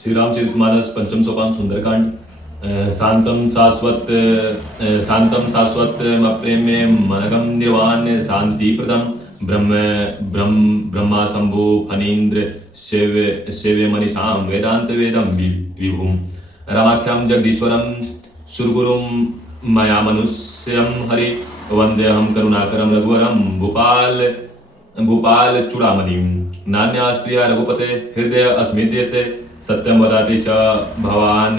श्री रामचरितमानस पंचम सोपान सुंदरकांड। शांतम शाश्वत प्रेमे मनगम निर्वाण शांति प्रदम ब्रह्मा शंभु फणीन्द्र सेव्य मनीषाम वेदांत वेदम विभुम रामाख्यम जगदीश्वरम सुरगुरुम मया मनुष्यम हरि वंदेहम करुणाकरम रघुवरम भूपाल चूड़ामणिम नान्यास्प्रिया रघुपते हृदय अस्मिद्यते सत्यम वदाति च भवान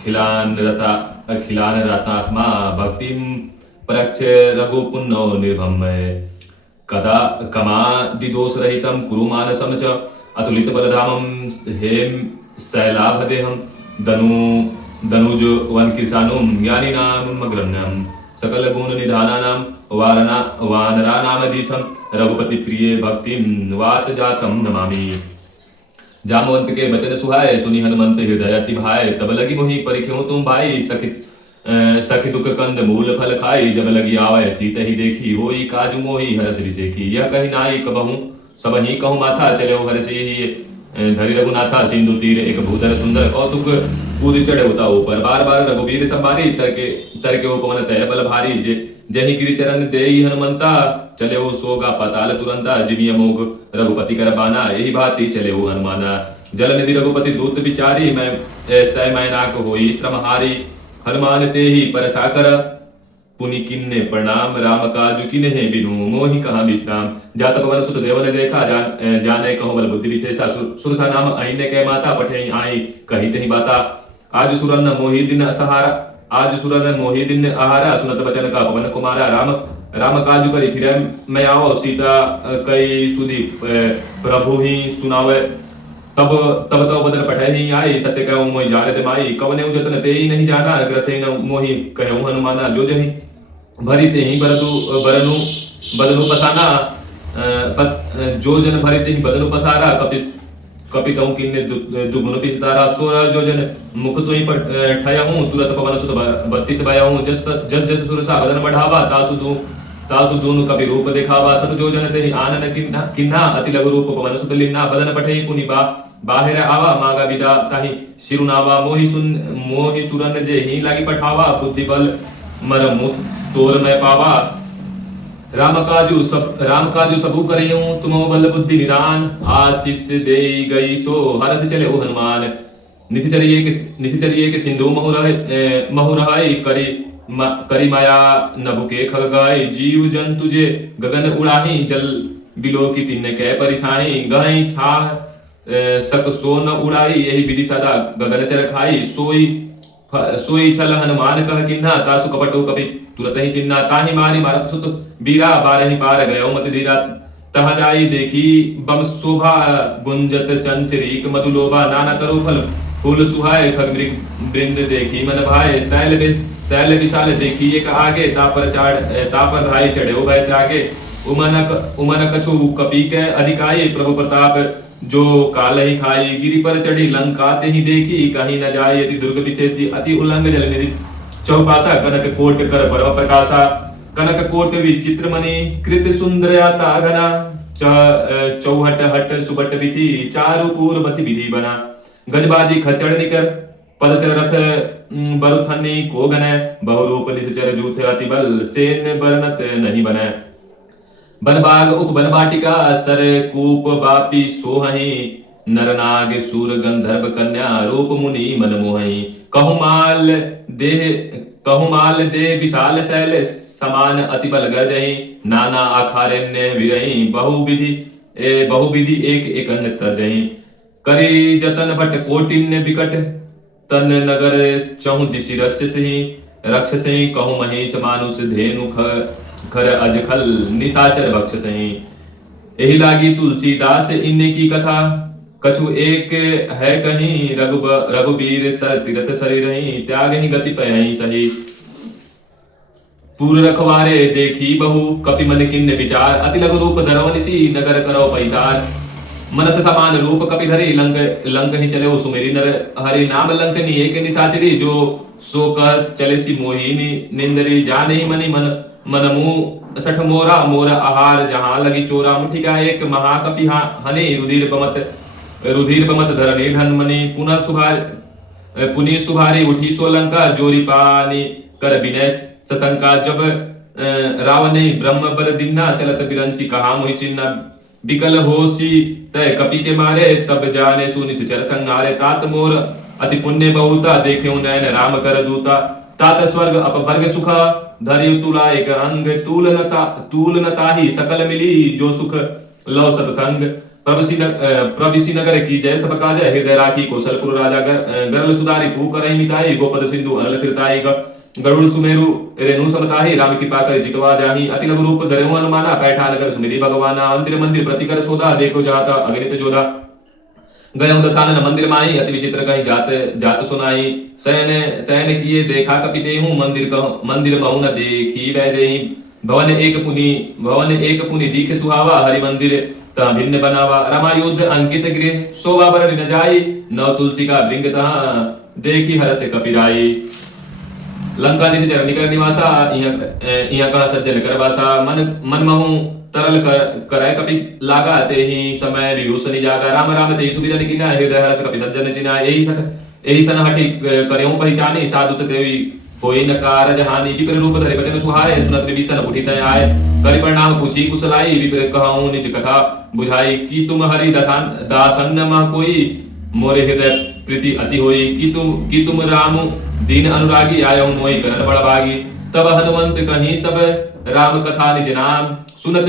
खिलान रतात्मा भक्तिम परक्ष रघुपुन्नो निर्भम कदा कमादिदोष रहितम कुरु मानसम च अतुलित बलधामम हेम शैलाभदेहम दनुज वन किसानुम ज्ञानिनाम अग्रण्यम सकल गुण निधानानाम वानरानामधीशम रघुपति प्रिय भक्तिम वात जातम नमामि। जामवंत के बचन सुहाए सुनी हनुमंत हृदय अति भाए तब लगी मोहि परिख्यो तुम भाई सखी दुख कंद मूल फल खाई जब लगी आवे सीत ही देखी होई काजु मोहि हरस विसेखी यह कही नाई कबहू सब ही कहूँ माथा चले हरस ही धरि रघुनाथा सिंधु तीर एक भूधर सुंदर कौतुक कूद चढ़े होता ऊपर बार बार रघुबीर संबारी तरके उपमन तय बल भारी जही गिरि चरण देई हनुमंता चले वो सोगा पाताल तुरंता जिमिय मोग रघुपति कर बाना यही भांति चले वो हनुमाना जल निधि रघुपति दूत विचारी मैं तय मैनाक होई श्रमहारी हनुमान ते ही परसा कर पुनि किन्ने प्रणाम राम काजु किन्हे बिनु मोहि कहा विश्राम जात पवन सुत देव ने देखा जाने कहूँ बल बुद्धि विशेषा सुरसा नाम अहिने कह माता पठे आई कही तही बाता आज सुरन मोहि दिन सहारा आज सुरन मोहि दिन आहारा सुनत बचन का पवन कुमारा राम काजु करी फिर मैं आओ सीता कई सुधी प्रभु ही सुनावे तब तो बदन पठे ही आई सत्य कहूँ मोहि जाने दे माई कवने जतन ते ही नहीं जाना ग्रसे न मोहि कहूँ हनुमाना जो जही भरी ते ही बदनु पसाना जो जन भरी ते ही बदनु पसारा कपितहु किन्ने दुगुन पितारा सोरा जो जन मुख तो ही ठया हूँ तुरंत पवन सुत 32 बया हूँ जस सुरसा बदन बढ़ावा तासु दूनु कपि रूप दिखावा सत जो जन ते आनन किन्ना अति लघु रूप पवन सुत लिन्ना बदन पठे पुनि बाहिर आवा मागा विदा ताहि सिरुनावा मोहि सुरन जे ही लागी पठावा बुद्धि बल मर मुख तोर मैं पावा राम काजु सबू करियो तुमो बल बुद्धि निदान आशीष दे गई सो हरस चले ओ हनुमान निशि चलिए के सिंधु महु रहाई करी माया नभु के खग गाय जीव जंतु जे गगन उड़ाही जल बिलो की तिन्ने कह परिछाही गहई छा सक सो न उड़ाई यही विधि सदा गगन चर खाई सोई छल हनुमान कह किन्हा तासु कपटो कपि तुरत ही चिन्हा ताहि मारी मारत सुत बीरा बारहि पार गयो मति धीरा तह जाई देखी बम शोभा गुंजत चंचरीक मधुलोभा नाना तरु फल फूल सुहाए खग वृंद देखी मन भाए शैल विशाल देखी एक आगे तापर धाई चढ़े ओ भय त्यागे उमन कछु कपि के अधिकाई प्रभु प्रताप जो काल ही खाई गिरि पर चढ़ी लंका ते ही देखी कहीं न जाए यदि दुर्ग विशेषी अति उल्लंघ जल निधि चौपासा कनक कोट कर परम प्रकाशा कनक कोट विचित्र मणि कृत सुंदरयाता घना चौहट हट सुबट विधि चारु पूर्वति विधि बना गजबाजी खचड़ निकर पदचर रथ बरुथनी को गन बहुरूप निश्चर जूथ अति बल सेन बरनत नहीं बने बनबाग उप बनबाटिका सर कूप बापी सोहही नरनाग सूर गंधर्व कन्या रूप मुनि मन मोहई कहूमाल देह विशाल शैल समान अति बल गर्जही नाना आखारण्य विरही बहुविधि एक तर्जही करी जतन भट कोटिन्य विकट तन नगर चहु दिशि रक्षसही कहूँ महेश मानुष धेनु खर अजखल निशाचर बक्षसही एहि लागी तुलसीदास इन्ने की कथा कछु एक है कहीं रघुबीर सर तीरथ सरी रही त्याग ही गति पही सही पूर रखवारे देखी बहु कपि मन किन्ने विचार अति लघु रूप धरवनिसी नगर करो पैसार मनस समान रूप कपि धरी लंक ही चले सुमेरी नर हरि नाम लंकनी एक निशाचरी जो सो कर चले सी मोहिनी निंदरी जाने ही मनी मन मुंह सठ मोरा आहार जहां लगी चोरा मुठिका एक महाकपि हनि रुधिर पमत रुधिर बमत धरणी धनमणि पुनि सुभारी उठी सोलंका जोरी पानी कर विनय सशंका जब रावणे ब्रह्म बर दिन्ना चलत बिरंची कहा मोहि चिन्ना विकल होसी तय कपि के मारे तब जाने सुनिश्चर संहारे तात मोर अति पुण्य बहुता देखे नयन राम कर दूता तात स्वर्ग अपवर्ग सुखा धरि तुला एक अंग तूलनता ही सकल मिली जो सुख लव सतसंग प्रविशी नगर की जय सब काज हृदय राखी कौशलपुर राजा गरल सुधारी पू करहि मिताई गोपद सिंधु अनल सिरताई गरुड़ सुमेरु रेणु समताही राम कृपा कर जितवा जाही अति लघु रूप धरहु अनुमाना पैठा नगर सुमिरि भगवाना अंदिर मंदिर प्रतिकर सोदा देखो जाता अगणित जोधा गयो दसानन मंदिर माही अति विचित्र कहीं जात जात सुनाई सैन किए देखा कपिते हूँ मंदिर महु न देखी वै देही भवन एक पुनि दीखे सुहावा हरि मंदिर ता भिन्न बनावा रमा युद्ध अंकित गृह शोभा बर न जाई नव तुलसी का भृंग तहाँ देखी हरस कपिराई लंका निज चर निकर निवासा इहाँ का सज्जन करवासा मन महु तरल करय कपि लागा ते ही समय विभूषण जागा राम राम ते सुबिरन किना हृदय हर्ष कपि सज्जन चिना एही सन हठि करहु पहचानी साधु ते होई न कारज हानि विपर रूप धरे बचन सुहारे सुनत विभीषण उठित आए करि प्रणाम पूछी कुशलाई विपर कहूँ निज कथा बुझाई कि तुम हरि दासन्न मह कोई मोरे हृदय प्रीति अति होई कि तुम राम दीन अनुरागी आयो मोहि करन बड़भागी तब हनुमंत कहीं सब राम कथा निज नाम सुनत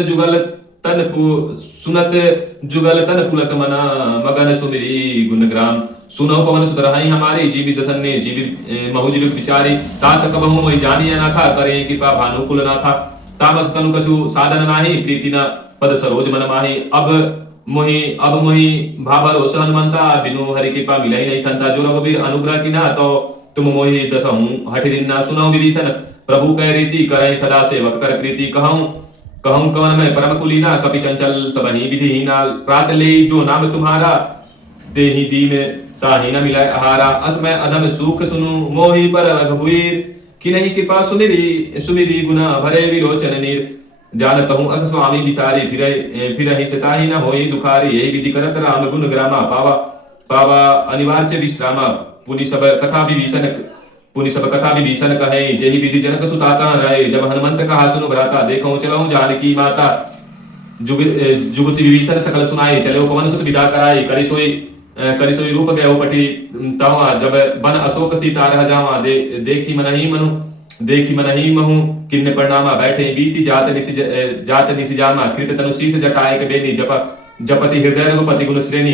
जुगल तन पुलक मना मगन सुमिरी गुणग्राम सुनो पवन सुत रहाई हमारी जीवित दसन्ने जीवित महु जीवित विचारी तात कबहु मोहि जानी अनाथा करे कृपा भानुकुल नाथा तामस तनु कछु साधन नाही प्रीति न पद सरोज मन माही अब मोहि भाभरोस हनुमंता बिनु हरि कृपा मिलई नहीं संता जो रघुबीर अनुग्रह किना तो तुम मोहि दसहु हठि दिन ना सुनहु विभीषण प्रभु कह रीति करई सदा सेवक कर प्रीति कहूँ कवन में परम कुलीना कपि चंचल सबहि विधिहीना प्रात ले जो नाम तुम्हारा देहि दीन ताहि न मिलै आहारा असमय अधम सुख सुनु मोहि पर रघुबीर कि नहीं कृपा सुमिरी गुना भरे विलोचन नीर जानत हूँ अस स्वामी विसारी फिरहि से ताहि न होई दुखारी यही विधि करत राम गुण ग्रामा पावा अनिवार्य विश्रामा पुनि सब कथा विभीषण कहे जेहि विधि जनक सुताता रहे जब हनुमंत कहा सुनु भ्राता देखो चलऊं जानकी माता जुगति विभीषण सकल सुनाई चले पवन सुत विदा कराई करि सोई रूप गयो पटी तवा जब बन अशोक सीता रह जावा देखी मनहि महु किन्न प्रणामा बैठे बीती जात निसिजामा कृत तनु शीस जटाए के बेनी जपति हृदय रघुपति गुण श्रेणी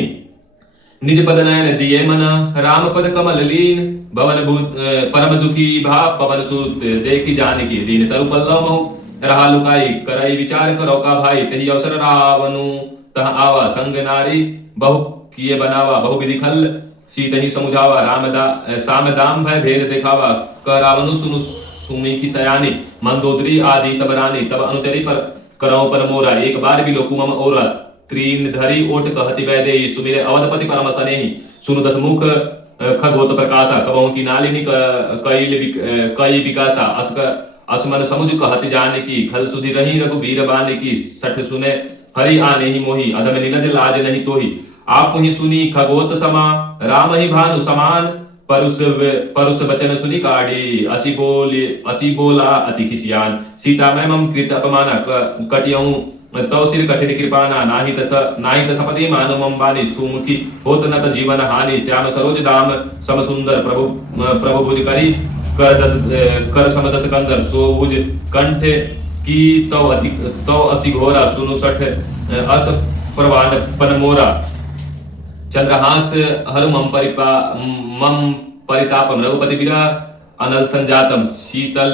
निज पद नयन दिए मन राम पद कमल लीन परम दुखी भाव पवन सुत देखी जानकी दीन तरु पल्लव महु रहा लुकाई करई विचार करो का भाई तही अवसर रावनु तह आवा संग नारी बहु किए बनावा बहु विधि खल सीत ही समुझावा साम दाम भय भेद दिखावा कर रावनु सुनु सुमी की सयानी मंदोदरी आदि सबरानी तब अनुचरी पर करौ पर मोरा एक बार भी लोकुमम ओरा त्रीन धरी ओट कहति वैदे सुमिरे अवधपति परम सनेहि सुनु दस मुख खगोत प्रकाशा कबहु की नालिनी कई विकासा असमन समुझ कहति जानकी खल सुधि रही रघुबीर बानी सठ सुने हरि आने ही मोहि अधम नीलज लाज नहीं तोहि आप ही सुनी खगोत समा राम ही भानु समान परुष बचन सुनी काढ़ी असी बोला अति खिसियान सीता मैं मम कृत अपमाना कटियऊ तव सिर कठिन कृपाना नाहि तस पति मानु मम बानी सुमुखी होत न जीवन हानि श्याम सरोज दाम सम सुंदर प्रभु भुज करी कर सम दस कंदर सो भुज कंठ की तव असी घोरा सुनु सठ अस प्रवान पन मोरा चंद्रहास हरु मम परितापम रघुपति विरा अनल संजातम शीतल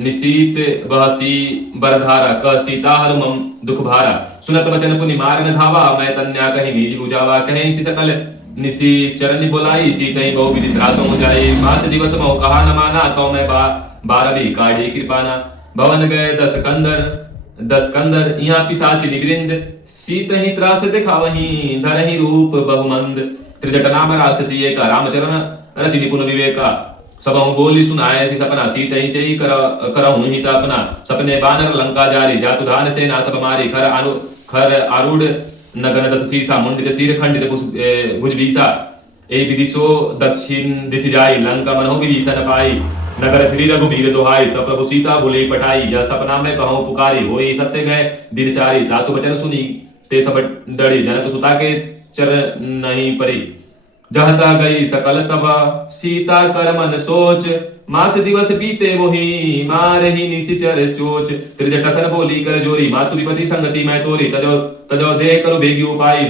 निशीत बहसी बरधारा क सीता हरु मम दुख भारा सुनत वचन पुनि मारन धावा मैं तन्या कहीं निज बुझावा कहीं सी सकल निसी चरण बोलाई सीतई बहु विधि त्रासो मुझाई मास दिवस मो कहा न माना तो मैं बारहवीं काढ़ी कृपाना भवन गए दस कंदर यहाँ पिसाची निवृंद सीत ही त्रास दिखावही धरहि रूप बहुमंद त्रिजट नाम राक्षसी का रामचरण रचि निपुण विवेका सबहु बोली सुनाए सी सपना सीत ही से ही करहु हित अपना सपने बानर लंका जारी जातु धान सेना सब मारी खर आरूढ़ नगन दस सीसा मुंडित शीर खंडित भुज बीसा ए विदिशो दक्षिण दिश जाई लंका मनहु विभीषण न पाई नगर फिरी रघुबीर दोहाई तब प्रभु सीता बोले पठाई यह सपना में कहूँ पुकारी होई सत्य गए दिनचारी तासु वचन सुनी ते सब डरी जनक सुता के चर नहीं परी जह तह गई सकल तब सीता कर मन सोच मास दिवस बीते मोही मारही निशिचर चोच त्रिजटसन बोली कर जोरी मातु विपति संगति मैं तोरी तजो तजो दे करो बेगी उपाई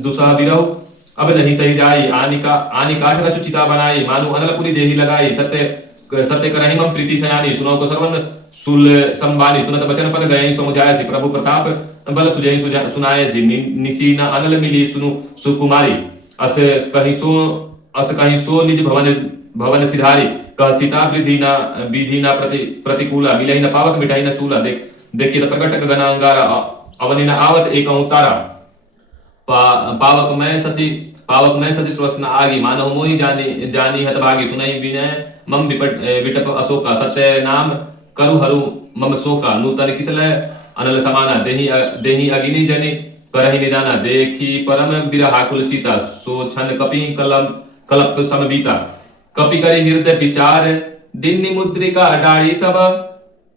दुसह बिरहु अब नहीं सही जाई आनी काठ रचु चिता बनाई मानु अनलपुरी देही लगाई सत्य सत्य करहि मम प्रीति सयानी सुनो को सर्वन सुल संबानी सुनत बचन पद गए सो मुझाय से प्रभु प्रताप बल सुजय सुनाए से निसी न अनल मिली सुनु सुकुमारी अस कहीं सो निज भवन सिधारी कह सीता विधि न प्रतिकूला मिलई न पावक मिठाई न चूला देखिए प्रकट गगन अंगारा अवनि न आवत एक तारा पावक में शशि स्वस्न आगी मानव मोहि जानी हतभागी सुनई विनय मम विटप अशोका सत्य नाम करु हरु मम शोका नूतन किसलय अनल समाना देही अगिनी जनि करहि निदाना देखी परम बिरहाकुल सीता सो छन कपि कलप समबीता कपि करि हृदय विचार दिन मुद्रिका डाड़ी तब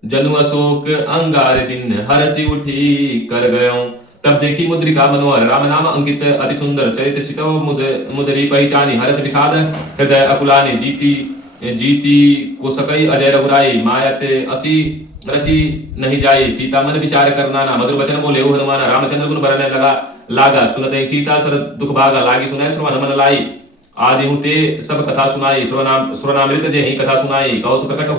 जनु अशोक अंगार दिन हरसि उठी कर गयो तब देखी मुद्रिका मनोहर राम नाम अंकित अति सुंदर चरित्र चितव मुदरी पहचानी हर्ष विषाद हृदय अकुलानी जीती को सकई अजय रघुराई मायते असी रची नहीं जाई सीता मन विचार करना ना मधुर वचन बोले हनुमाना रामचंद्र गुण बरने लागा सुनते सीता सर दुख भागा लागी सुनाय श्रवण मन लाई आदि हुते सब कथा सुनाई स्वनामृत जे ही कथा सुनाई कौ प्रकट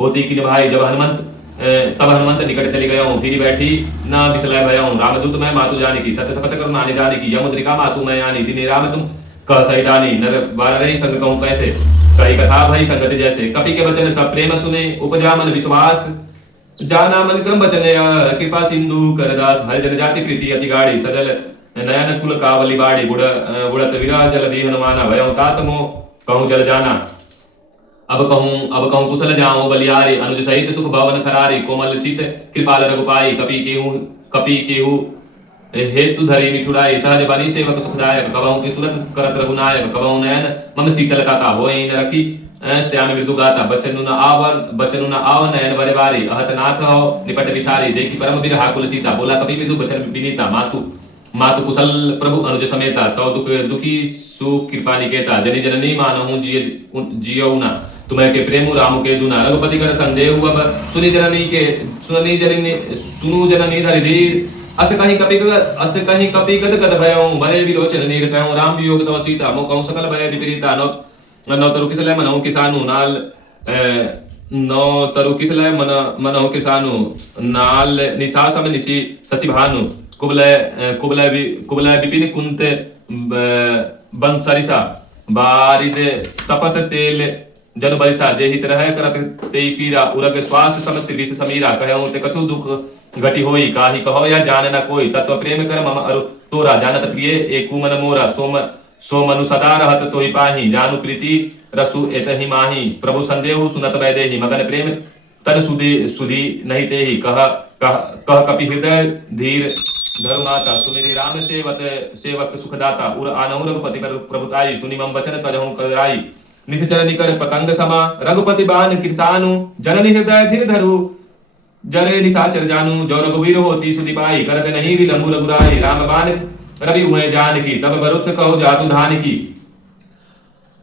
होती कि भाई जब हनुमंत निकट चली गया हूँ फिर बैठी न बिसलय भया हूँ रामदूत मैं मातु जाने की सत्य सपत करुण आने जाने की यमुद्रिका मातु मैं आनी दिने राम तुम कह सहिदानी नर बार नहीं संग कहूँ कैसे कही कथा भई संगति जैसे कपि के वचन सब प्रेम सुने उपजा मन विश्वास जाना मन क्रम वचन कृपा सिंधु करदास हरि जन जाति प्रीति अति गाड़ी सजल नयन कुल कावली बाड़ी बुड़त विराज जल दी हनुमाना भय तात मो कहूँ जल जाना अब कहूँ कुशल जाऊं बलियारे अनुज सहित सुख भवन खरारी कोमल चित कृपाल रघुपाई कपि केहू हेतु धरी मिठुराई सहज बनी सेवक सुखदायक कबहू की सुरत करत रघुनायक कबहू नयन मम शीतल काता होई न रखी श्याम मृदु गाता बचनु न आव नयन बरे बारी अहत नाथ हो निपट विचारी देखी परम बिरहाकुल सीता बोला कपि मृदु बचन विनीता मातु कुशल प्रभु अनुज समेता तव दुखी सुख कृपा निकेता जनी जननी मानहु जियऊ ना तुम्हें के प्रेम राम के दुना रघुपति कर संदेह अब सुनु जननी धरि धीर अस कहीं कपि गद गद भयऊ भले विलोचन नीर कहूँ राम वियोग तव सीता मो कहूँ सकल भय विपरीता नौ तरु किसलय मनहु किसानु नौ तरु किसलय मनहु किसानु नाल निशा सम निशि शशि भानु कुबलय विपिन कुंत बंसरिसा बारिद तपत तेल जन बरिसा जेहि तरह करत तेई पीरा उरग श्वास समत विष समीरा कहऊँ ते कछु दुख घटी होई काहि कहो या जान न कोई तत्व प्रेम कर मम अरु तोरा जानत प्रिय एकु मन मोरा सो मनु सदा रहत तोहि पाहि जानू प्रीति रसु एतहि माहि प्रभु संदेहु सुनत वैदेहि मगन प्रेम तन सुधी नहीं तेहि कह कपि हृदय धीर धरु माता सुनिधि राम सेवक सुखदाता उर आनहु रघुपति प्रभुताई सुनि मम वचन तजहु कराई निश्चर निकर पतंग समा रघुपति बान किरसानु जननी हृदय धीर धरु जरे निशाचर जानू जो रघुवीर होती सुदीपाई करते नहीं विलंबु रघुराई राम बान रवि हुए जान की तब बरुथ कहो जातु धान की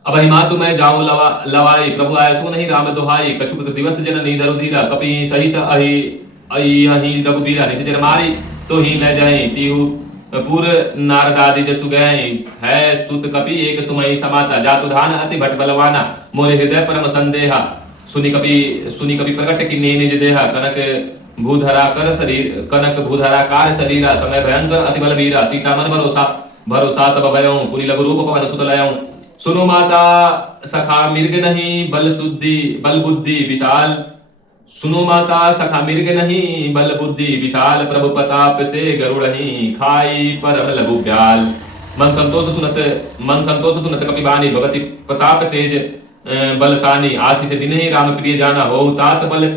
अब हिमातु मैं जाऊं लवाई प्रभु आय सो नहीं राम दुहाई कछुक दिवस जननी धरु धीरा कपि सहित अहि रघुबीरा निश्चर मारी तो ही ले जाए तीहु पूर नारदादि जसु गए है सुत कपि एक तुम्हें समाता जातु धान अति भट बलवाना मोरे हृदय परम संदेहा सुनि कपि प्रकट की निज देहा कनक भूधराकार शरीरा समय भयंकर अति बलवीरा सीता मन भरोसा तब भयऊं पुनि लघु रूप पवन सुत लयऊं सुनु माता सखा मिर्ग नहीं बल बुद्धि विशाल सुनो माता सखा मिर्ग नहीं बल बुद्धि विशाल प्रभु प्रताप ते गरुड़हि खाई परम लघु ब्याल मन संतोष सुनत कपि बानी भगति प्रताप तेज बलसानी आशीष दिन ही राम प्रिय जाना हो तात बल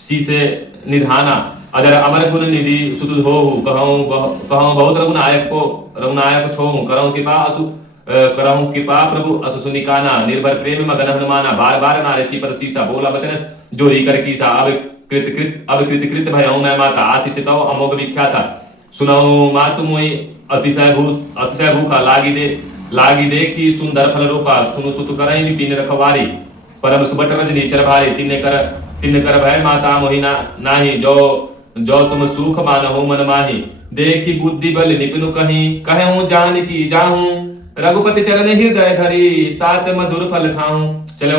शीसे निधाना अदर अमर गुण निधि सुत हो कहूँ कहूँ बहुत रघुनायक छो करहूँ कृपा असु करहूँ कृपा प्रभु असु सुनिकाना निर्भर प्रेम मगन हनुमाना बार बार नारसी पर सीसा बोला बचन जोरी कर कीसा अब कृत भयऊ मैं माता आशीष तव अमोघ विख्याता सुनऊ मातु मोहि अतिशय भूखा लागी देखी सुंदर फल रूपा सुनु सुत करई विपिन रखवारी परम सुबट रजनी चर भारी तिन कर भय माता मोहि नाही जो तुम सुख मानहु मन माही देखी बुद्धि बल निपुण कहीं कहूँ जान की जाहूँ रघुपति चरण हृदय धरी तात मधुर फल खाऊं चले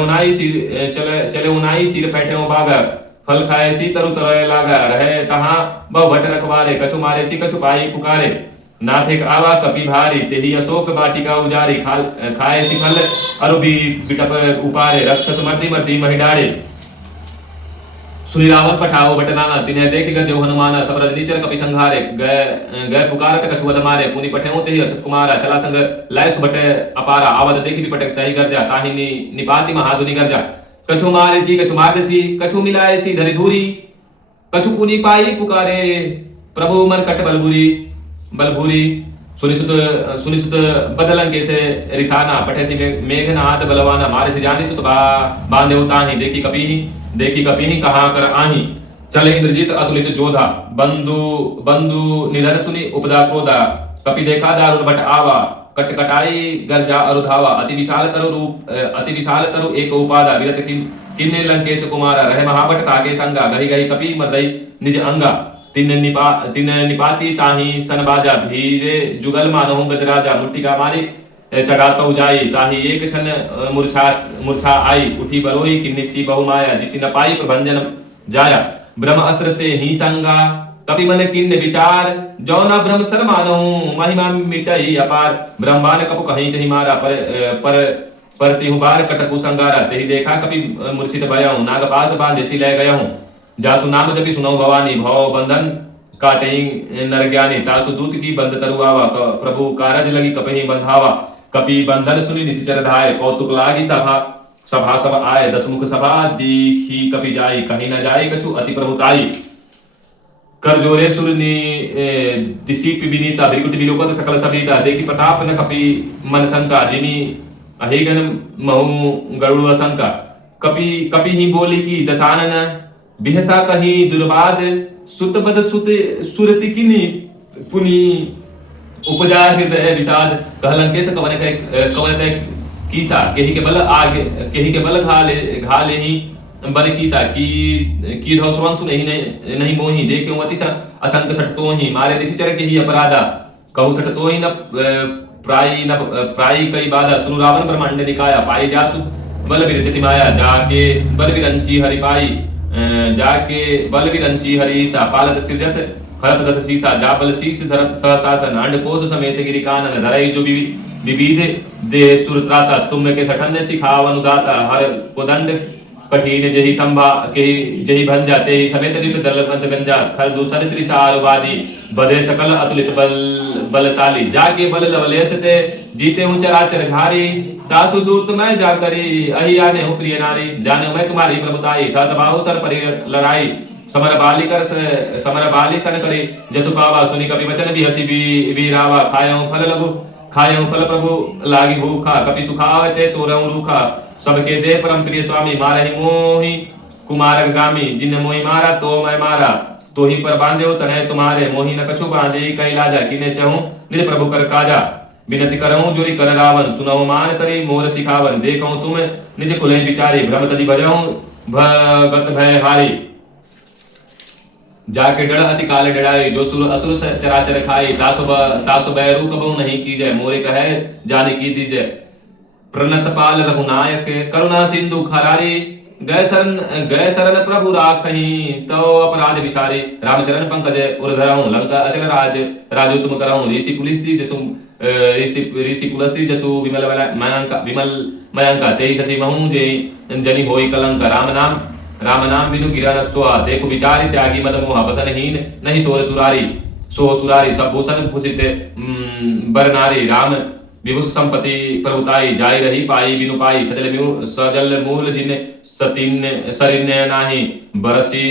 उनाई सिर पैठे बागा फल खाए सी तरु तरय लागा रहे तहाँ बहु भट रखवारे कछु मारे सी कछु पाई पुकारे नाथिक आवा कपि भारी तेही अशोक वाटिका उजारी खाए सी फल अरु बिटप उपारे रक्षत मर्दी महिडारे सुनि रावण पठाओ बटनाना तिन्हें देख गजो हनुमाना सब रजनीचर कपि संहारे गए पुकारत कछु वद मारे पुनि पठेऊ तेहि कुमारा चला संग लय सुबट अपारा आवद देखि विपटक तहि गर्जा ताहि निपाति महाधुनि गर्जा कछु मारे सी कछु मारसी कछु मिलाए सी धरि धूरी कछु पुनि पाई पुकारे प्रभु मन कट बलभूरी सुनिसुत बदलं कैसे रिसाना पठे सी मेघनाथ बलवाना मारे सी जानी सुत बांधे उताही देखी कपि ही कहाँ कर आही चले इंद्रजीत अतुलित जोधा बंधु निधन सुनि उपदा क्रोधा कपि देखा दारुण भट आवा कटकटाई गर्जा अरुधावा अति विशाल तरु एक उपादा विरत किन्ने लंकेश कुमारा रहे महाभट ताके संगा गही कपि मर्दई निज अंगा तिन निपाती ताही सन बाजा भीरे जुगल मानहु गजराजा मुट्टिका मारी चढ़ाता जाई ताही एक क्षण मूर्छा आई उठी बरोही किन्नी सी बहु माया जिति न पाई प्रभंजन जाया ब्रह्म अस्त्र ते ही संगा कपि मन किन्न विचार जो न ब्रह्म सर मानहु महिमा मिटई अपार ब्रह्मांड कपु कहीं तही मारा पर तिहु बार कटकु संगारा तेही देखा कपि मूर्छित भयहु नागपास बांधे सी ले गयहु जासु नाम जपि सुनऊ भवानी भव बंधन काटई नर ज्ञानी तासु दूत की बंद तरुआवा प्रभु कारज लगी कपहि बंधावा कपि बंधन सुनि निशिचर धाय कौतुक लागी सभा सब आए दसमुख सभा दीखी कपि जाई कहीं न जाई कछु अति प्रभुताई कर जोरे सुरनि दिशीप विनीता बिरकुट विलोकत सकल सबीता देखी प्रताप न कपि मन शंका जिनी अहिगन महु गरुड़ असंका कपि ही बोली की दशानन बिहसा कहीं दुर्बाद सुतबद सुरति किनी पुनि उपजा हृदय विषाद कहलंकेश कवन कीसा केहि के बल घाले ही बल कीसा की धौ सुवंसु नहीं मोहि देखे अतिशा असंक सटतो ही मारे निशिचर के ही अपराधा कहु सटतो ही न प्राई कई बाधा सुनु रावण ब्रह्मांड निकाया पाई जासु बल विरचति माया जाके बल विरंची हरि पाई जाके बल विरंची हरि सा पालत सिरजत हरत दस सीसा जा बल शीस धरत सहसासन अंडकोश समेत गिरि कानन धरई जो विविध देह सुरत्राता तुम के सठन सिखाव अनुदाता हर कोदंड कठिन जहि संभा के जहि भंजा ते समेत निप दल बंद गंजा खर दूसर त्रिसार वादी बधे सकल अतुलित बलशाली जाके बल लवलेस ते जीते हूँ चराचर झारी तासु दूत मैं जा करी अहि आने हूँ प्रिय नारी जाने मैं तुम्हारी प्रभुताई सत बाहु सर परि लड़ाई समर बाली सन करे जसु पावा सुनि कपि वचन भी हसी वीरावा खायऊ फल प्रभु लागी भूखा कपि सुखावे ते तोरऊ रूखा सबके दे परम प्रिय स्वामी मारहि मोहि कुमारक गामी जिन मोहि मारा तो मैं मारा तो ही पर बांधे तनय तुम्हारे मोहि न कछु बांधे कई लाजा किने चहूं निज प्रभु कर काजा विनति करऊं जोरी कर रावण सुनऊ मान तरी मोर सिखावन देखऊं तुम निज कुलहि विचारी भ्रम तजी भजऊं भगत भय हारी जाके डर अति काल डराई जो सुर असुर चराचर खाई तासु बैरू कबहु नहीं कीजय मोरे कहे जाने की दीजय प्रणत पाल रघुनायक करुणा सिंधु खरारी गए शरण प्रभु राखही तो अपराध विचारी रामचरण पंकज उर्धरहूं लंका अचल राजू तुम करहूं ऋषि पुलस्ती जसु विमल मयंका तेहि सती महू जनि होई कलंक राम नाम बिनु गिरा नस्वा देखो विचारी त्यागी मद मोह बसनहीन नहीं सोर सुरारी सब भूषण भूषित बर नारी विभुष संपत्ति प्रभुताई जाई रही पाई बिनु पाई सजल मूल जिन सतिन सरिन्य नाही बरसी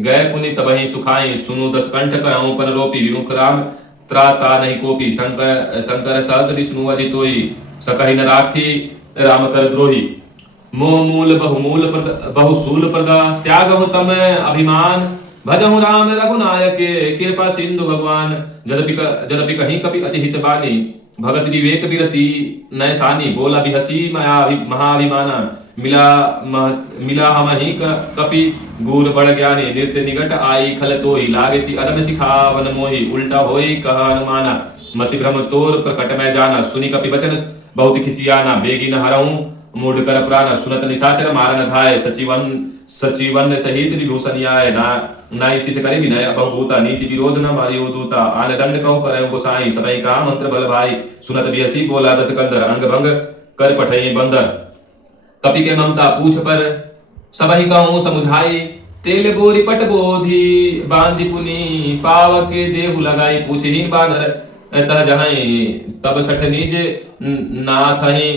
गए पुनि तबहि सुखाई सुनु दस कंठ कहूँ पन रोपी विमुख राम त्राता नहीं कोपी शंकर शंकर सहस विष्णु अजितोई सकहि न राखी राम कर द्रोही मोह मूल बहुसूल प्रद त्यागहु तम अभिमान भजहु राम रघुनायक कृपा सिंधु भगवान जदपि कहीं कपि अति हित बानी भगत विवेक विरति नयसानी बोला बिहसी महाभिमाना मिला हम ही कपि गूर बड़ ज्ञानी नृत्य निकट आई खल तोही लागे सी अदम सिखावन मोही उल्टा होई कहा अनुमाना मति भ्रम तोर प्रकट मैं जाना सुनी कपि वचन बहुत खिसियाना बेगी न हरऊं मूढ़ कर प्राण सुनत निशाचर मारन धाय सचिवन सहित विभूषण आय ना इसी से करे विनय बहुभूता नीति विरोध न मारियो दूता आन दंड कहूँ करे गोसाई सदाई का मंत्र बल भाई सुनत बिहसी बोला दस कंदर अंग भंग कर पठई बंदर कपि के ममता पूछ पर सबहि कहूँ समुझाई तेल बोरी पट बोधी बांधी पुनी पावक देहु लगाई पूछहीन बानर तह जहाई तब सठ निज नाथ ही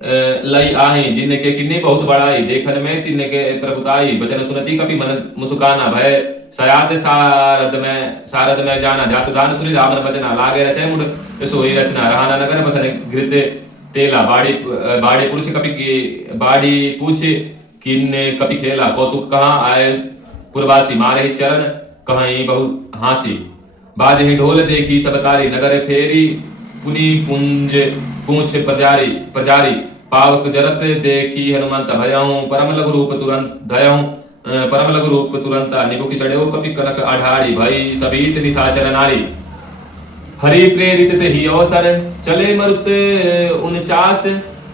लई आही जिन के किन्ने बहुत बड़ाई देखन में तिन के प्रभुताई बचन सुनती कपि मन मुसुकाना भय सारद में जाना जातु दान सुनि रामन बचना लागे रचय मुड़ सोई रचना रहाना नगर बसन घृत तेला बाड़ी पुरुष कपि की बाड़ी पूछ किन्ने कपि खेला कौतुक कहाँ आए पुरवासी मारे चरण कहीं बहु हासी बाद ही ढोल देखी सब तारी नगर फेरी पुनि पुंज पूछ प्रजारी पावक जरत देखी हनुमंत भयहूं परम लघु रूप तुरंत दयहूं परम लघु रूप तुरंत निबुक चढ़ो कपि कनक अढ़ाड़ी भई सबीत निशाचर नारी हरि प्रेरित ते ही अवसर चले मरुत 49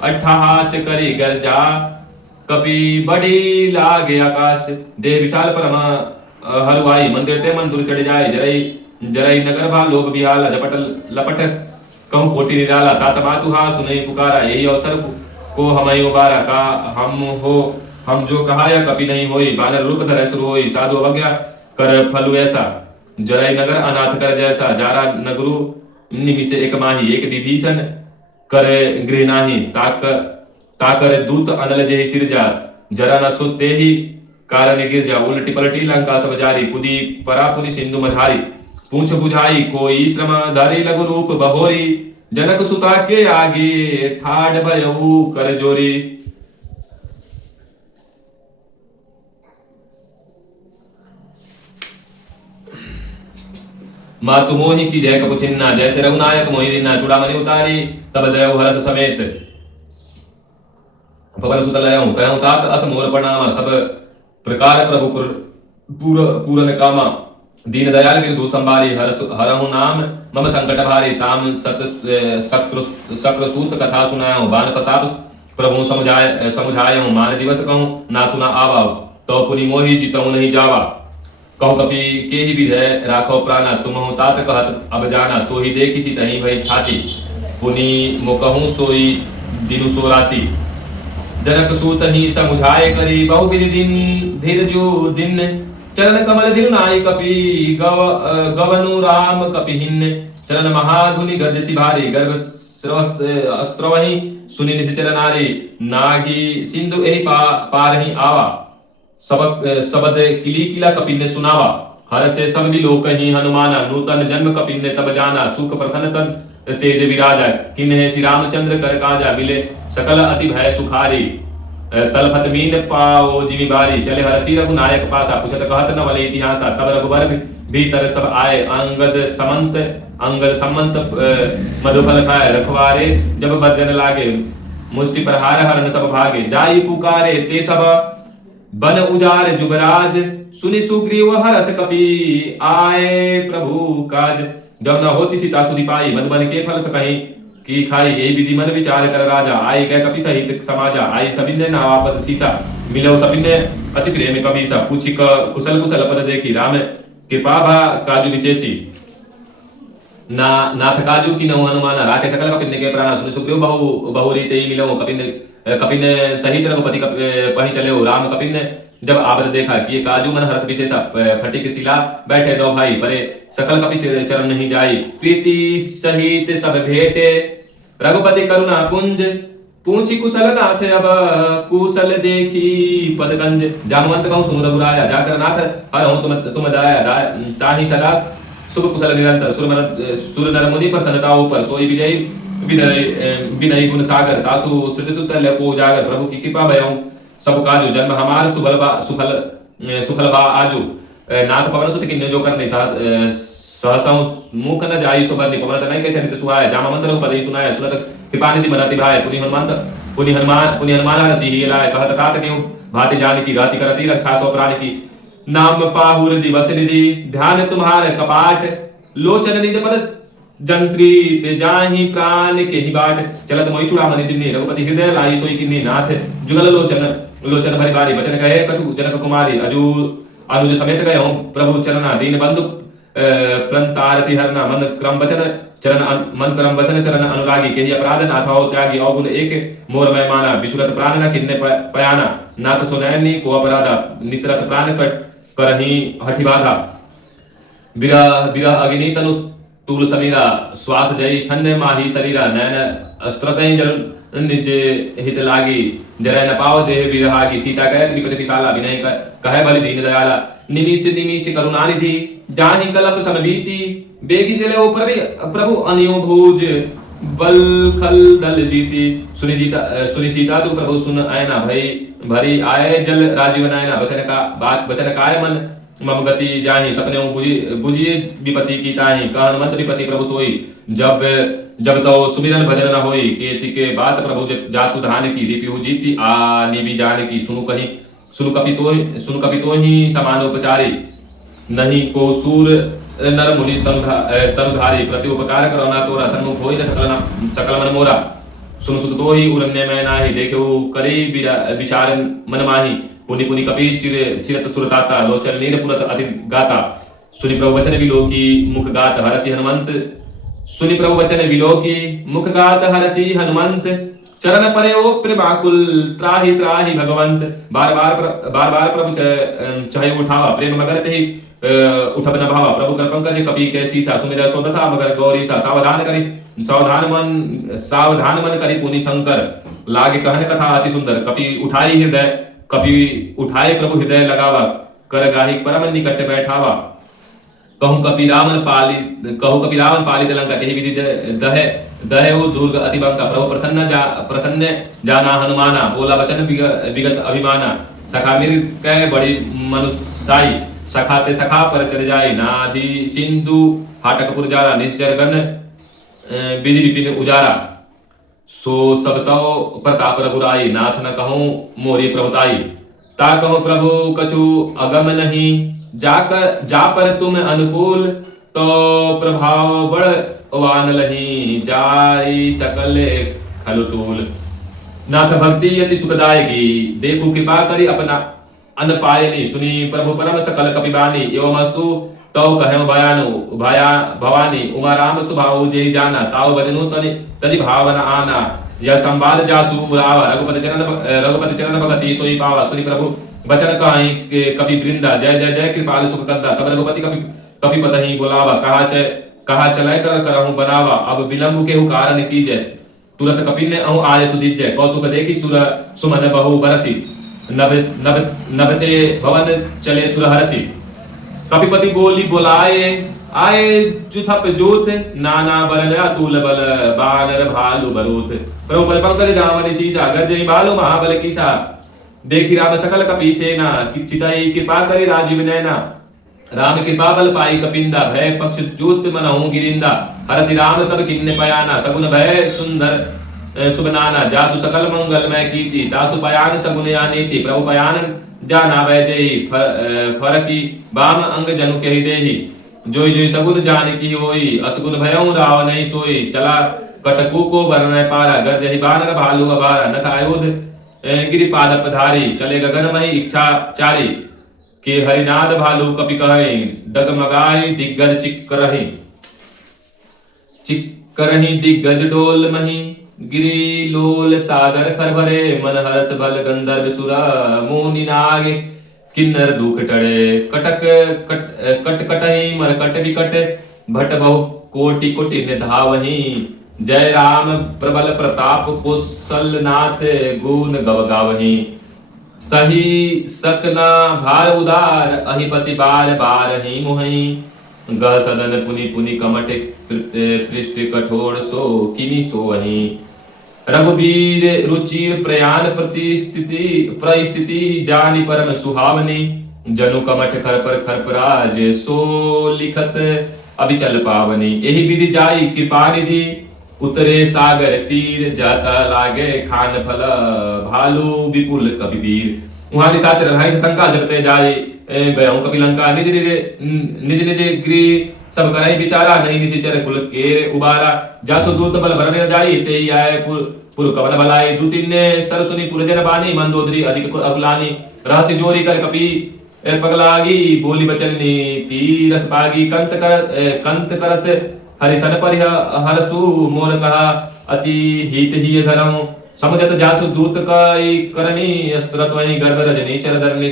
अट्ठाहास करी गर्जा कपि बड़ी लागे आकाश देह विशाल परम हरुआई मंदिर ते मन दूर चढ़ जाए जरई नगर भा लोभ बिहाला झपट लपट कहूँ कोटि निराला तात मातु हा सुनई पुकारा यही अवसर को हमें उबारा का हम जो कहा या कपि नहीं होई बानर रूप धर शुरू होई साधु अवज्ञा कर फलु ऐसा जरई नगर अनाथ कर जैसा जारा नगरु निमिष एक माही एक विभीषण करे गृह नाही ताकर दूत अनल जेहि सिरजा जरा न सुते ही कारण गिरजा उलटी पलटी लंका सब जारी पुदी परा पुदी सिंधु मझारी पूछ बुझाई कोई श्रम धरी लघु रूप बहोरी जनक सुता के आगे ठाड़ भयऊ कर जोरी मातु मोहि की जय कपु छिन्ना जैसे रघुनायक मोहि दीना चूड़ामणि उतारी तब दयऊ हरस समेत पवन सुत लयऊ कहूँ तात अस मोर प्रणाम सब प्रकार प्रभु पूरन कामा दीन दयाल गिरधु संभारी हरहु नाम मम संकट भारी ताम सक्रसूत कथा सुनायो बान प्रताप प्रभु समुझायो मान दिवस कहूँ नाथु न आवा तो पुनि मोहि जितऊ नहीं जावा कहूँ कपि के ही विधय राखो प्राणा तुम तात कहत अब जाना तो ही देखी सी तही भई छाती पुनि मुकहूँ सोई दिनु सो राती जनक सूत ही समुझाए करी बहु विधि दिन धीर जो दिन चरण कमल दिनु नाई कपि गवनु राम कपिहिन चरण महाधुनि गर्जसी भारी गर्भ अस्त्रवहि सुनि निश्चर नारी नागी सिंधु एहि पारहि आवा सबद किली किला कपिन ने सुनावा हर से सब लोक ही हनुमाना नूतन जन्म कपिन ने तब जाना सुख प्रसन्न तन तेज विराजा किन्हे श्री रामचंद्र कर काजा मिले सकल अति भय सुखारी तलफत मीन पाओ जिमि बारी चले हरसी रघुनायक पासा पुछत कहत न वले इतिहासा तब रघुबर भीतर सब आए अंगद समंत मधुफल खाए रखवारे जब बर्जन लागे मुष्टि प्रहार हरण सब भागे जाई पुकारे ते सब बन उजार जुगराज सुनि सुग्रीव हरस कपि आए प्रभु काज जब न होती सीता सुधि पाई मधुबन के फल सकहि की खाई यही विधि मन विचार कर राजा आई गए कपि सहित समाजा आई सबिन्ने नावापद सीसा मिलो सबिन्ने अति प्रेम कवि सा पूछी कुशल कुशल पद देखी राम कृपा भा काजु विशेषी नाथ काजू की नौ हनुमाना राके सकल कपिन के प्राण सुनि सुग्रीव बहुरी ते मिलो कपिन सहित रघुपति पहि चले हो राम कपिन जब आबद देखा कि काजू मन हर्ष विशेषा फटिक शिला बैठे दो भाई परे सकल कपि चरण नहीं जाई प्रीति सहित सब भेटे रघुपति करुणा पुंज पूछी कुशल नाथ अब कुशल देखी पदकंज। जामवंत कहूँ सुन रघुराया जाकर नाथ हरहूँ तुम दाया ताहि सदा शुभ कुशल निरंतर। सुर नर मुनि प्रसन्नता ऊपर सोई विजय विनय गुण सागर तासु श्रुति सुत को उजागर। प्रभु की कृपा भयऊँ सब काजु जन्म हमार सुफल बा आजू। नाथ पवन सुत किन्ने जो करने सहसा मुख न जाई सुबरनी पवन तनय के चरित सुहाय। जामवंत रघुपति सुनाय सुनत कृपा निधि मनति भाय। पुनि हनुमान हरषि ही लाय कहत तात क्यों भांति जान की राति करती रक्षा सो प्राण की। नाम पाहुर दिवस निधि ध्यान तुम्हार कपाट लोचन निधि पद जंत्री ते जाहि प्राण के ही बाट। चलत मोहि चूड़ामणि दिन्नी रघुपति हृदय लाई सोई किन्नी। नाथ जुगल लोचन भरि बारी बचन कहे कछु जनक कुमारी। अनुज समेत गए प्रभु चरना दीन बंधु प्रंतारति हरना। मन क्रम वचन चरण अनुरागी के अपराध नाथ हो त्यागी अवगुण एक मोर मैं माना। विसुरत प्राण न किन्ने पयाना नाथ सुनैनी को अपराधा। निसरत प्राण करही हठि बाधा। विरह अग्नि तनु तूल समीरा श्वास जय छन्न माही शरीरा। नैन स्त्रतहि जल निज हित लागी जरय न पाव देह विरहागी। सीता कह त्रिपति विशाला विनय कह बलि दीन दयाला। निमिष करुणानिधि जाहि कलप समबीति बेगी चले ओ प्रभु अनियो भोज बल खल दल जीती। सुनि सीता तू प्रभु सुन आयना भई भरी आए जल राजीव नयना। वचन काय मन मम गति जाहि सपने बुझिए विपति की ताहि। कहन मंत विपति प्रभु सोई जब तो सुमिरन भजन न होई। केति के बात प्रभु जातु धान की रिपि जीती आ निबि जान की। सुनु कपि तो ही समानोपचारी नहीं को सूर नर मुनि तनुधारी। प्रति उपकार करो ना तोरा सन्मुख होई न सकल मन मोरा। सुन सुत तो ही उरन्य मैं नाही देखे करे विचार मन माही। पुनि पुनि कपि चिरत सुरताता लोचन नीर पुरत अति गाता। सुनि प्रभु वचन विलोकी मुख गात हरसि हनुमंत। सुनि प्रभु वचन विलोकी मुख गात हरसि हनुमंत। चरण परे ओ प्रेमाकुल त्राहि त्राहि भगवंत। बार बार प्रभु चाहे उठावा प्रेम मगर ते उठब न भावा। प्रभु कर पंकज कपि कैसी सा सुमिर सोदसा मगर गौरी सा। सावधान मन करि पुनि शंकर लागे कहन कथा अति सुंदर। कपि उठाए प्रभु हृदय लगावा कर गाहि परम निकट बैठावा। कहूँ कपि रावण पालित लंका कही विधि दहे दुर्ग अति बंका। प्रभु प्रसन्न जाना हनुमाना बोला वचन विगत अभिमाना। सखा मिर कह बड़ी मनुसाई सखा ते सखा पर चढ़ जाई। नादि सिंधु हाटकपुर जारा निश्चर गण विधि विपिन उजारा। सो सब तव प्रताप रघुराई नाथ न कहूँ मोरी प्रभुताई। ता कहूँ प्रभु कछु अगम नहीं जा पर तुम अनुकूल। तो प्रभाव बड़ वान लही जाई सकल खलुतूल। नाथ भक्ति यति सुखदायकी देखू कृपा करी अपना अन पायनी। सुनी प्रभु परम सकल कपिबानी एवं अस्तु तो कहो भवानी। उमा राम सुभाऊ जेहि जाना ताऊ बजनु तनि भावना आना। यह संवाद जासु रावा रघुपति चरण भगति सोई पावा। सुनि प्रभु वचन कहि कपि वृंदा जय जय जय कृपाल सुख कंदा। तब रघुपति कपि पतहि बोलावा कहा चलै करहु बनावा। अब विलंब केहु कारण कीजय तुरत कपि ने अहु आय सुदीजय। कौतुक देखि सुर सुमन बहु बरसी नभते भवन चले सुर हरसी। कपिपति बोली बोलाए आए जुथप जोत नाना बरन अतुल बल बानर भालु बरूथ। प्रभु पद पंकज रावण सीसा गर्जहि भालु महाबल कीसा। देखि राम सकल कपि सेना चितई कृपा करि राजीव नैना। राम कृपा बल पाई कपिंदा भय पक्ष जोत मनहु गिरिंदा। हरसि राम तब किन्ने पयाना सगुन भय सुंदर शुभ नाना। जासु सकल मंगल मैं कीति तासु पयान सगुन नीति। प्रभु पयान जाना वै देहि फरकी बाम अंग जनु कहि देहि। जोई सगुन जान की होई असगुन भयउ राव नहीं सोई। चला कटकू को वरण पारा गर्जहि बानर भालु अबारा। नख आयुध गिरिपाद पधारी चले गगन मही इच्छा चारी। के हरिनाद भालु कपि कहि डगमगाई दिग्गज चिक्करहि दिग्गज डोल मही। गिरि लोल सागर खरभरे मन हर्ष बल गंधर्व सुरा। मुनि नाग किन्नर दुख टड़े कटकटहि मरकट विकट। भट बहु कोटि कोटि निधावहि जय राम प्रबल प्रताप कुशलनाथ गुण गव गावहीं। सही सकना भार उदार अहिपति बार बार ही मोहि। गह सदन पुनि पुनि कमट पृष्ठ कठोर सो किमि सोहि। रघुबीर रुचिर प्रयाण प्रतिस्थिति परिस्थिति जानि परम सुहावनी। जनु कमठ खर पर खरपराज सो लिखत अभिचल पावनी। एहि विधि जाई कृपा निधि उतरे सागर तीर। जाता लागे खान फल भालू विपुल कपिवीर। वहां निशाचर भाई से शंका जगते जाए गयऊं कपिलंका। निज निज गृह सब करई विचारा। नहीं निशिचर कुल के उबारा। जासु दूत बल भरने न जाई तेई आए पुर कवन भलाई। दूतिन ने सर सुनी पुरजन बानी। मंदोदरी अधिक अकुलानी। रहस्य जोरी कर कपि पगलागी। बोली बचन नीति रस पागी। कंत करस हरिशन परिह हरसु मोर कहा अति हित ही धरहु। समुझत जासु दूत कई करनी। अस्त्रत वही गर्भ रजनी चर धरनी।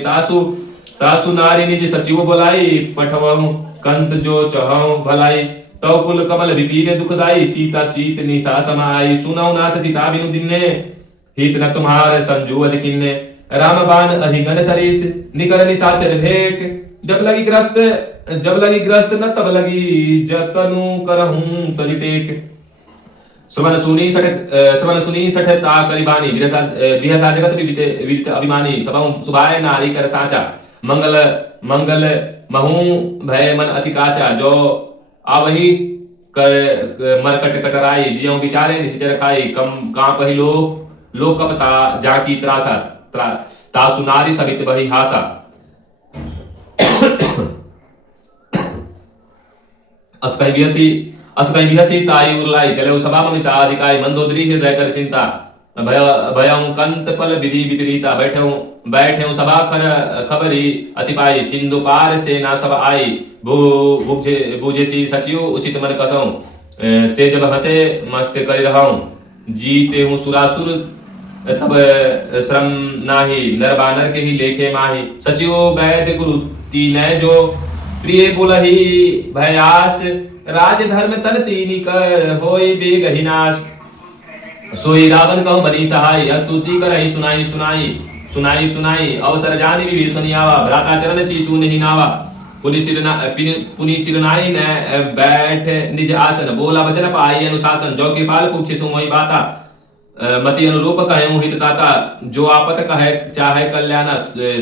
तासु नारी निज सचिव बोलाई। पठवहु कंत जो चहु भलाई। तव कुल कमल विपीन दुखदाई। सीता शीत निशा समाई। सुनौ नाथ सीता बिनु दिन्ने। हित न तुम्हार संजू अज किन्ने। राम बाण अहिगन सरीस निकर निशाचर भेंट। जब लगी ग्रस्त न तब लगी जतनु करहूं तजि टेक। सुमन सुनी सठ ता करि बानी। बिहसा जगत विदित अभिमानी। सबहु सुभाए नारी कर साचा। मंगल महू भय मन अति काचा। जो आवही कर मरकट कटराई। जियऊ विचारे निशिचर खाई। कांपहि लोक कपता जाकी त्रासा। तासु नारी सवित बहि हासा। असकहि बिहसी ताई उरलाई। चले सभा ममिता अधिकाई। मंदोदरी हृदय कर चिंता। भयऊं कंत पल विधि विपरीता। बैठे सभा खबरी असिपाई। सिंधु पार से ना सब आई। बूझेसी सचिव उचित मन कसऊं। तेज हसे मस्त करि रहऊं। जीते हूँ सुरासुर तब श्रम नाही। नर बानर के ही लेखे माही। सचिव वैद्य गुरु तीनय जो प्रिय बोलहि भयास। राज धर्म तन तीनी कर होई बेगहि नाश। सोई रावण कहु बनी सहाय। स्तुति करहि सुनाई। अवसर जानि विभीषण आवा। भ्राता चरण शीशु नहीं नावा। पुनि सिर नाई न बैठ निज आसन। बोला वचन पाई अनुशासन। जो कृपाल पूछे सो मोहि बाता। मति अनुरूप कहूँ हित ताता। जो आपत कहे चाहे कल्याणा।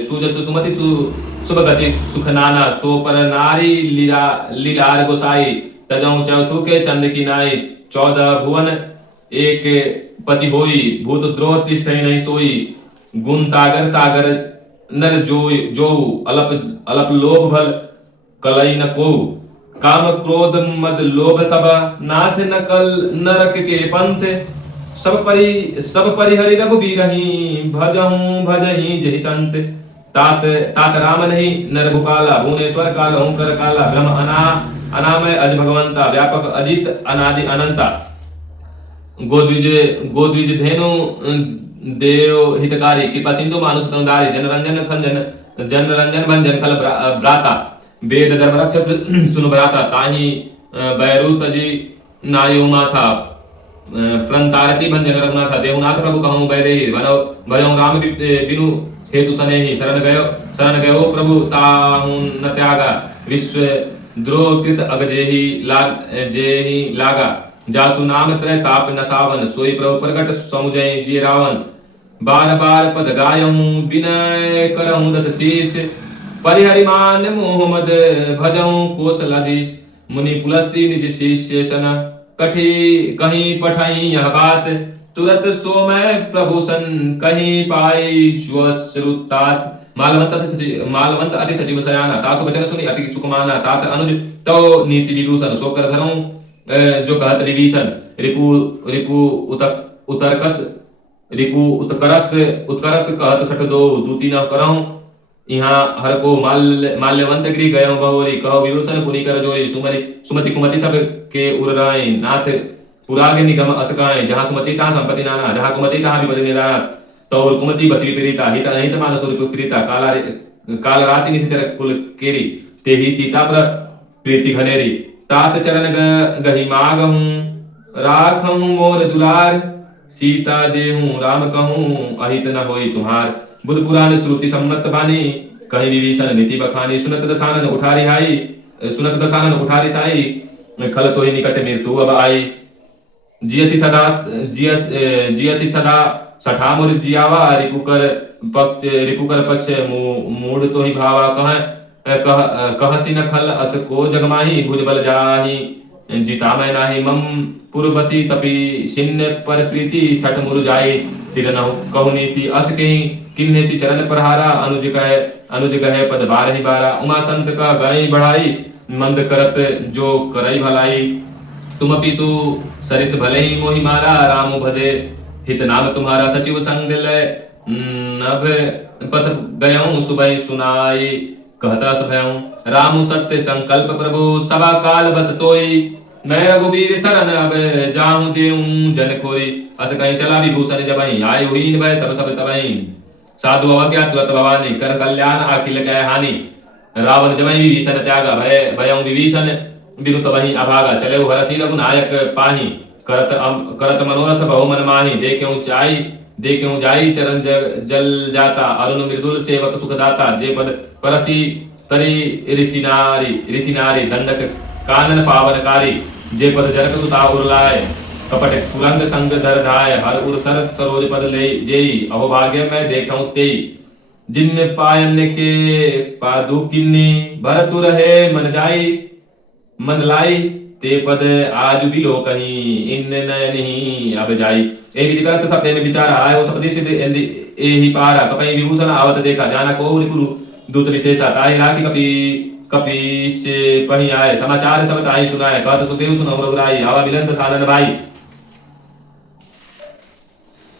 सुजस सुमति शुभ गति सुख नाना। सो पर नारी लीलार गोसाई। तजऊ चौथु के चंद की नाई। 14 भुवन एक पति होई। भूत द्रोह तिष्ठई नहीं सोई। गुण सागर नर जो अलप लोभ भल कलई न को। काम क्रोध मद लोभ सब नाथ नकल नरक के पंथ। सब परिहरि रघुबीरहि। भजहि जहि संत। तात राम नहीं नर भुकाला। भुवनेश्वर कालहु कर काला। ब्रह्म अनामय अज भगवंता। व्यापक अजित अनादि अनंता। गोद्विज धेनु देव हितकारी। कृपा सिंधु मानुष तनुधारी। जनरंजन भंजन खल भ्राता। वेद धर्म रक्षस सुनु भ्राता। ताहि बैरु तजि नायो माथा। प्रंतारति भंजन रघुनाथ। देवनाथ प्रभु कहूँ बैदेहि। भजऊं राम बिनु हेतु सनेहि। शरण गयो प्रभु ताहु न त्यागा। विश्व द्रोह कृत अग जेहि लागा। जासु नाम त्रय ताप न सावन। सोई प्रभु प्रकट समुझई जिय रावण। बार पद गायऊं विनय करऊं दस शीश। परिहरिमान मोह मद भजऊं कौशलाधीश। मुनि पुलस्ती निज शिष्य सन। कहीं पठई यह बात। तुरत सो मैं प्रभुसन कहीं पाई श्वश्रुतात। मालवंत अति सचिव सयाना। तासु वचन सुनि अति सुख माना। तात अनुज तो नीति विभूषण। सो कर धरऊं जो कहत विभीषण। रिपु उत्करस कहत सठ दो। दूती न करऊं यहाँ हर को माल्यवंत गृह गयो बहुरी। कहो विभूषण पुनि कर जोई। सुमति कुमति सब के उर राय। नाथ पुराग निगम असकाय। जहाँ सुमति तहाँ संपत्ति नाना। जहाँ कुमति तहाँ विपति निदान। तौर कुमति बस विपरीता। हित अहित मानस विपरीता। काल राति निश्चर कुल केरी। तेहि सीता पर प्रीति घनेरी। तात चरण गहि मागहूं राखूं मोर दुलार, सीता देहूं राम कहूं, अहित न होई तुम्हार। बुध पुराण श्रुति सम्मत बानी, कहीं विभीषण नीति बखानी। सुनत दसानन उठारी साई, खल तो ही निकट मृत्यु अब आई। जियसि सदा सठा मुर जियावा, रिपुकर पक्ष मूड तो ही भावा। कहसी न खल अस को जगमाही, भुज बल जाही जिता मैं नाही। मम पुरबसी तपी शिन्य पर प्रीति, सठ मुर जाई तिर न कहु नीति। अस कहीं किन्ने सी चरण प्रहारा, अनुज कहे पद बार ही बारा। उमा संत का गई बढ़ाई, मंद करत जो करई भलाई। तुम पितु सरिस भले ही मोहि मारा, रामु भजे हित नाम तुम्हारा। सचिव संग ले नभ पथ गयऊं, सुबह सुनाई कहता सभयऊं। रामु सत्य संकल्प प्रभु, सभा काल बस तोई। मैं रघुबीर शरण अब जाहूं देऊं जन खोरी। अस कहीं चला विभूषण जबहि, आय हुईन भय तब सब तबहि। साधु अवज्ञा तुरत भवानी, कर कल्याण अखिल कै हानि। रावण जबहि विभीषण त्यागा, भयऊं विभीषण बिनु तबहि अभागा। चले हरषि रघुनायक पाही, करत मनोरथ बहु मन माही। देखें जाई चरण जल जाता, अरुण मृदुल सेवक सुखदाता। जे पद परसि तरी ऋषि नारी, दंडक कानन पावनकारी। जे पद जनक सुता उरलाय, कपट कुरंग संग धर धाय। हर उर सर सरोज पद ले जेई, अहो भाग्य मैं देखऊं तेई। जिनमें पायन के पादु किन्नी, भरतु रहे मन जाई। मन लाई ते पद आज बिलो कहीं, इन नहीं अब जाई। ए विधि करत सपने में विचारा, आय हो सपदे सिद्ध ए ही पारा। कपई विभूषण आवत देखा, जाना को रिपुरु दूत विशेषा। ताहि राखी कपि से पही आए, समाचार सब ताहि सुनाए। कहत सुदेव सुनौ रघुराई, आवा मिलंत सानन भाई।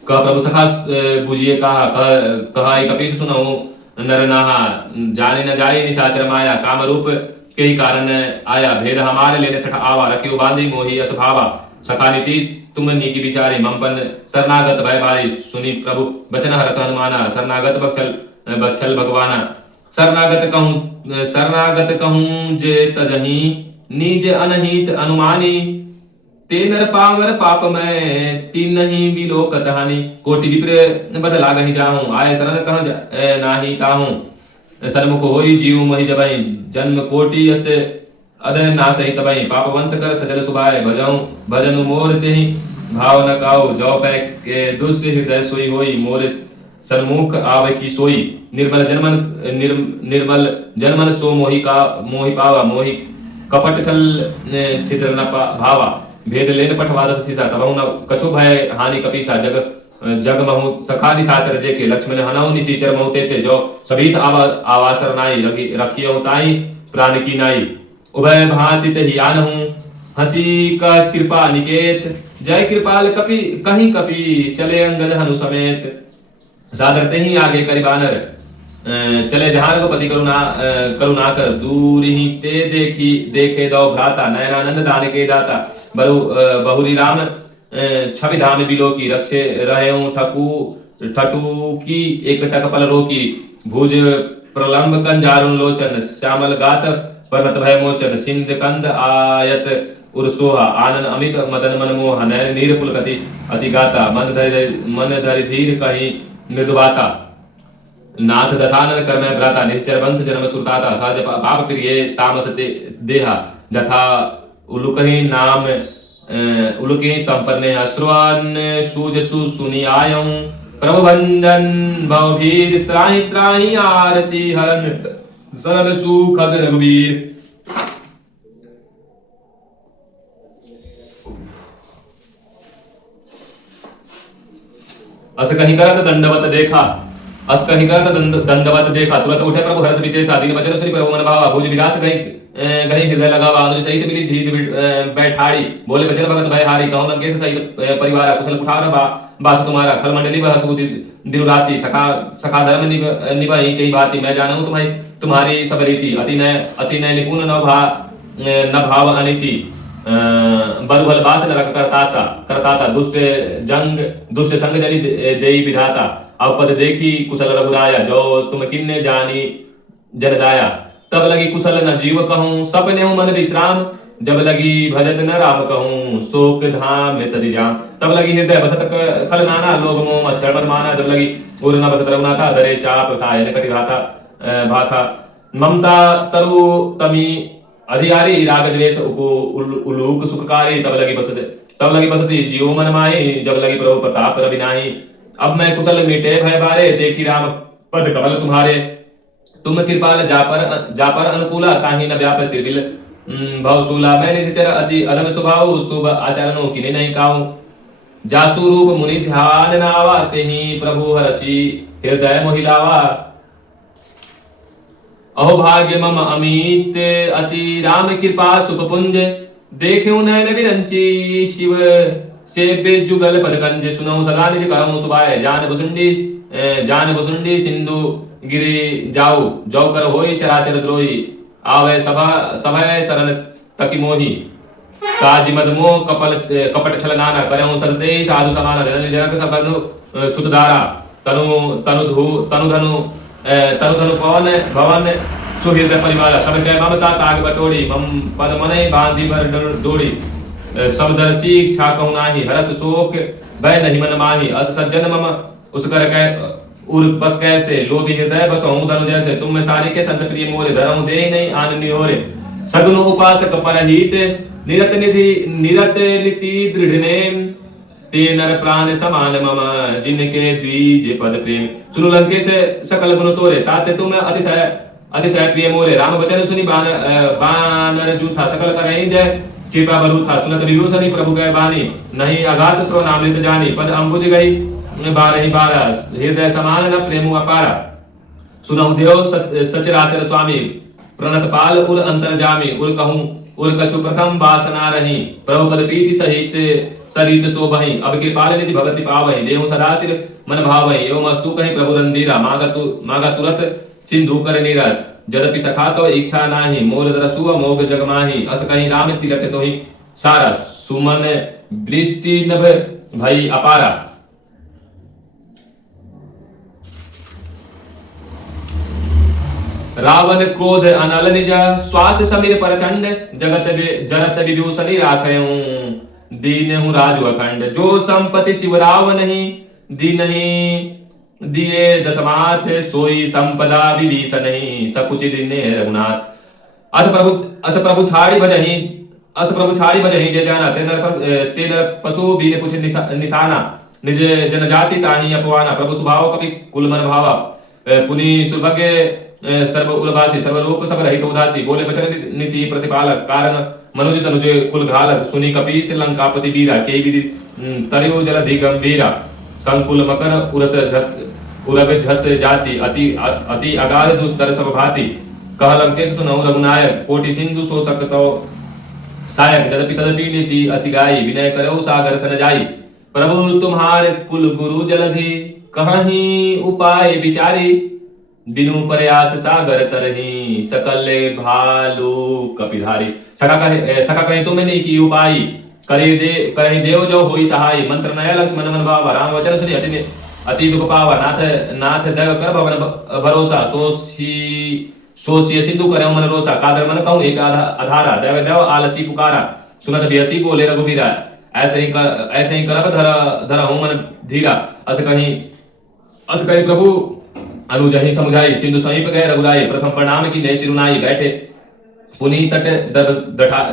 कह प्रभु सखा बुझिए कहा, कहा कपि सुनौ नर नाहा। जाने न जाए निशाचर माया, काम रूप के ही कारण आया। भेद हमारे लेने सठ आवा, रखियो बांधी मोही अस भावा। सखा नीति तुम नीकी विचारी, ममपन शरणागत भय भारी। सुनी प्रभु बचन हरस हनुमाना, शरणागत बक्षल भगवाना। शरणागत कहूँ जे तजही, निज अनहित अनुमानी। ते नर पावर पाप में, तीन नहीं बिलो कतहानी। कोटि विप्र बद लागहि जाहूं, आय शरण कह नाही ताहूं। सन्मुख होई जीव महि जबहि, जन्म कोटि यस अदय नासहि तबहि। पापवंत कर सजल सुभाय, भजनु मोर तेहि भाव न काऊ। जौ पै के दुष्ट हृदय सोई होई, मोर सन्मुख आवे की सोई। निर्मल जनमन सो मोहि पावा। मोहि कपट छल छिद्र न भावा। भेद लेन पठवादस सीता, तबहु न कछु भय हानि कपीसा। जग महु सखा निशाचर जे के, लक्ष्मण हनऊ निशीचर महु तेते। जो सभीत आवासर नाई, रखियो ताई प्राण की नाई। उभय भांति तहि आनहूं, हंसी का कृपा निकेत। जय कृपाल कपि कहीं कपि, चले अंगद हनु समेत। सादर ही आगे करि बानर, चले जहां रघुपति करुणा कर। दूर ही ते देखे दो भ्राता, नयनानंद दान के दाता। बहुरी राम छवि धाम बिलो की, रक्षे रहे ठटू की एक टक पल रोकी। भुज प्रलंब कंजारुन लोचन, श्यामल गात पर्वत भय मोचन। सिंध कंद आयत उर्सोहा, आनन अमित मदन मन मोहा। नयन नीर पुलकति अति गाता, मन धरि धीर कहीं मृदुबाता। नाथ दशानन कर मैं भ्राता, निश्चर वंश जन्म सुरताता। सहज पाप प्रिय तामस देहा, जथा उलुकहि नाम उलुकहि तम पर ने। अश्रुआन सूज सुनी आयऊं, प्रभु भंजन भवभीर। त्राहि त्राहि आरती हरन, सरल सुखद रघुबीर। अस कहीं करत दंडवत देखा। तुरंत उठे प्रभु हर्ष विशेषा, दीन बचन सुनि प्रभु मन भावा। भुज विलास गही हृदय लगावा, अनुज सहित मिली धीर बैठाड़ी। बोले बचन भगत भय हारी, कहूँ लंकेश सहित परिवारा। कुशल कुठार बास तुम्हारा, खल मंडली बहसु दिन राति। सखा धर्म निभहि कई भांति, मैं जानूं तुम्हारी सब रीति। अति नय निपुण न भाव अनिति। बरुभल बास नरक करताता। दुष्ट संग जनि देई विधाता। अब पद देखी कुशल रघुराया, जो तुम किन्ने जानी जन दाया। तब लगी कुशल न जीव कहूँ, सपने हूँ मन विश्राम, जब लगी भजन न राम कहूँ, शोक धाम में तज जाम। तब लगी हृदय बसत खल नाना, लोभ मोह मच्छर मद माना, जब लगी उर न बसत रघुनाथा, धरे चाप सायन कटि घाथा भाथा। ममता तरु तमी अधियारी, राग द्वेष उलूक सुखकारी, तब लगी बसती जीव मन माही, जब लगी प्रभु प्रताप रवि नाही। अब मैं कुशल मिटे भय बारे, देखी राम पद कमल तुम्हारे। तुम कृपाल जापर अनुकूला, ताहि न व्याप त्रिविल भवसूला। मैं निश्चर अति अधम स्वभाव, शुभ आचरणों किने नहीं काहू। जासु रूप मुनि ध्यान नावा, तेहि प्रभु हरषि हृदय मोहिलावा। अहो भाग्य मम अमित अति, राम कृपा सुख पुंज। देखूं नयन विरंची, शिव सेव्य जुगल पदकंज। सुनऊ सदा निज करऊं सुभाय, जान भुसुंडी सिंधु गिरि जाऊ। जौ कर होई चराचर द्रोही, आवे सभय शरण तकी मोही। काजी मद मोह कपट छल नाना, करऊं सततेहि साधु समाना। जननी जनक सब सुतधारा, तनु धनु पवन भवन सुहृदय परिवार। सब कह ममता ताग बटोड़ी, मम पद मनहि बांधी भर डोरी। समदर्शी इच्छा कहु नाही, हरस शोक भय नहीं मन माही। अस सज्जन मम उस कर कह उर बस कैसे, लोभी हृदय बसहु धनु जैसे। तुम में सारे के संत प्रिय मोरे, धरऊं दे नहीं आन निहोरे। सगुन उपासक परहित, निरत नीति दृढ़ नेम। ते नर प्राण समान मम, जिनके द्विज पद प्रेम। सुनु लंकेश सकल गुण तोरे, ताते तुम अतिशय प्रिय मोरे। राम वचन सुनि बानर जूथा, सकल करहि जय कृपा बलू था। सुनत विभूषणी प्रभु कह बानी, नहीं अगाध श्रवणामृत जानी। पद अम्बुज गई बारहि बारा, हृदय समान न प्रेम अपारा। सुनहु देव सचराचर स्वामी, प्रणत पाल उर अंतर्जामी। उर कहूँ उर कछु प्रथम वासना रही, प्रभु पद प्रीति सहित सरित शोभहि। अब कृपाल निज भगति पावहि, देहु सदा सिर मन भावहि। एवं अस्तु कहि प्रभु रंधीरा, मागा तुरत सिंधु कर नीरा। जदपि सखा तो इच्छा नाही, मोर दरसु अमोघ जग माही। अस कहीं राम तिलक तोहि सारा, सुमन वृष्टि नभ भई अपारा। रावण क्रोध अनल निज, श्वास समीर प्रचंड। जगत विभूषणी राखयूं, दीनहु राजु अखंड। जो संपत्ति शिव राव नहीं, दीनहि दिए दशमाथ। सोई संपदा विभीषण नहीं, सकुचित दिने रघुनाथ। अस प्रभु छाड़ी भजहि जे जाना। ते नर पशु बीने पुछ निशाना, निज जनजाति ताहि अपवाना। प्रभु स्वभाव कपि कुल मन भावा, पुनि सुभगे सर्व उर्वासी। सर्वरूप सब रहित उदासी, बोले बचन नीति प्रतिपालक। कारण मनुज तनुज कुल घालक, सुनि कपीस लंकापति वीरा। के विधि तरयु जलधि गंभीरा, संकुल मकर उरग झस जाति। अति अगाध दुस्तर सब भांति, कह लंकेश सुनहु रघुनायक। कोटि सिंधु सो सकतौ सायक, जदपि तदपि नीति असि गाई। विनय करौ सागर सन जाई, प्रभु तुम्हारे कुल गुरु जलधि। कहीं उपाय विचारी, बिनु प्रयास सागर तरही। सकल भालू कपिधारी, सका कहे तुम नहीं की उपाय। करहि देव जो होई सहाय, मंत्र नया लक्ष्मण मन भावा। राम वचन सुनि अति दुख पावा, नाथ दैव कर भवन भरोसा। सोचिय सिंधु करे मन रोसा, कादर मन कहूँ एक अधारा। दैव आलसी पुकारा, सुनत बियसी बोले रघुबीरा। ऐसे ही करब धरहु मन धीरा। अस कहीं प्रभु अनुजहि समुझाई, सिंधु समीप गए रघुराई। प्रथम प्रणाम की नय सिरुनाई, बैठे पुनि तट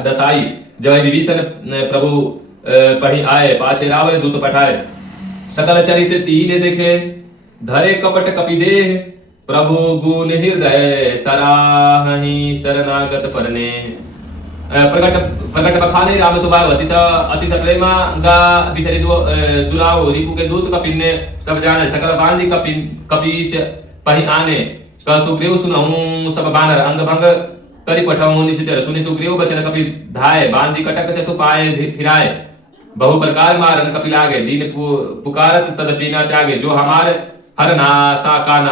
दसाई। जब विभीषण प्रभु पही आए, पाछे रावण दूत पठाए। सकल चरित तीन देखे, धरे कपट कपि देह। प्रभु गुण हृदय सराहि, शरणागत परने। प्रकट बखाने राम स्वभाव, अतिश प्रेमा गा बिसरि दुराओ। रिपु के दूत कपिने तब जाने, सकल बांधि कपीश पहि आने। कह सुग्रीव सुनहु सब बानर, अंग भंग करि पठहु निश्चर। सुनि सुग्रीव बचन कपि धाय, बांधि कटक चतु पाए फिराए। बहु प्रकार मारन कपि लागे, दीन पुकारत तदपि न त्यागे। जो हमार हर नासा काना,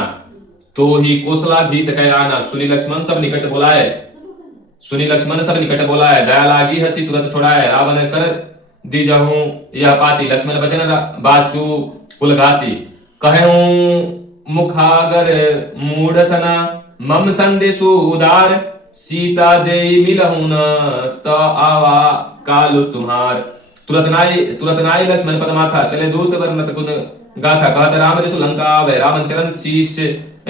तो ही कौशलाधीश कह आना। सुनि लक्ष्मण सब निकट बोलाए, दया लागी हसी तुरंत छुड़ाए। रावण कर दीजहु यह पाती, लक्ष्मण बचन बाचू कुल घाती। कहूं मुखागर मूढ़ सना, मम संदेशु उदार, सीता दे मिलहु न त आवा कालु तुम्हार। तुरत नाई लक्ष्मण पद माथा, चले दूत वर्णत गुण गाथा। कहत राम जसु लंका आवे, रावण चरण शीश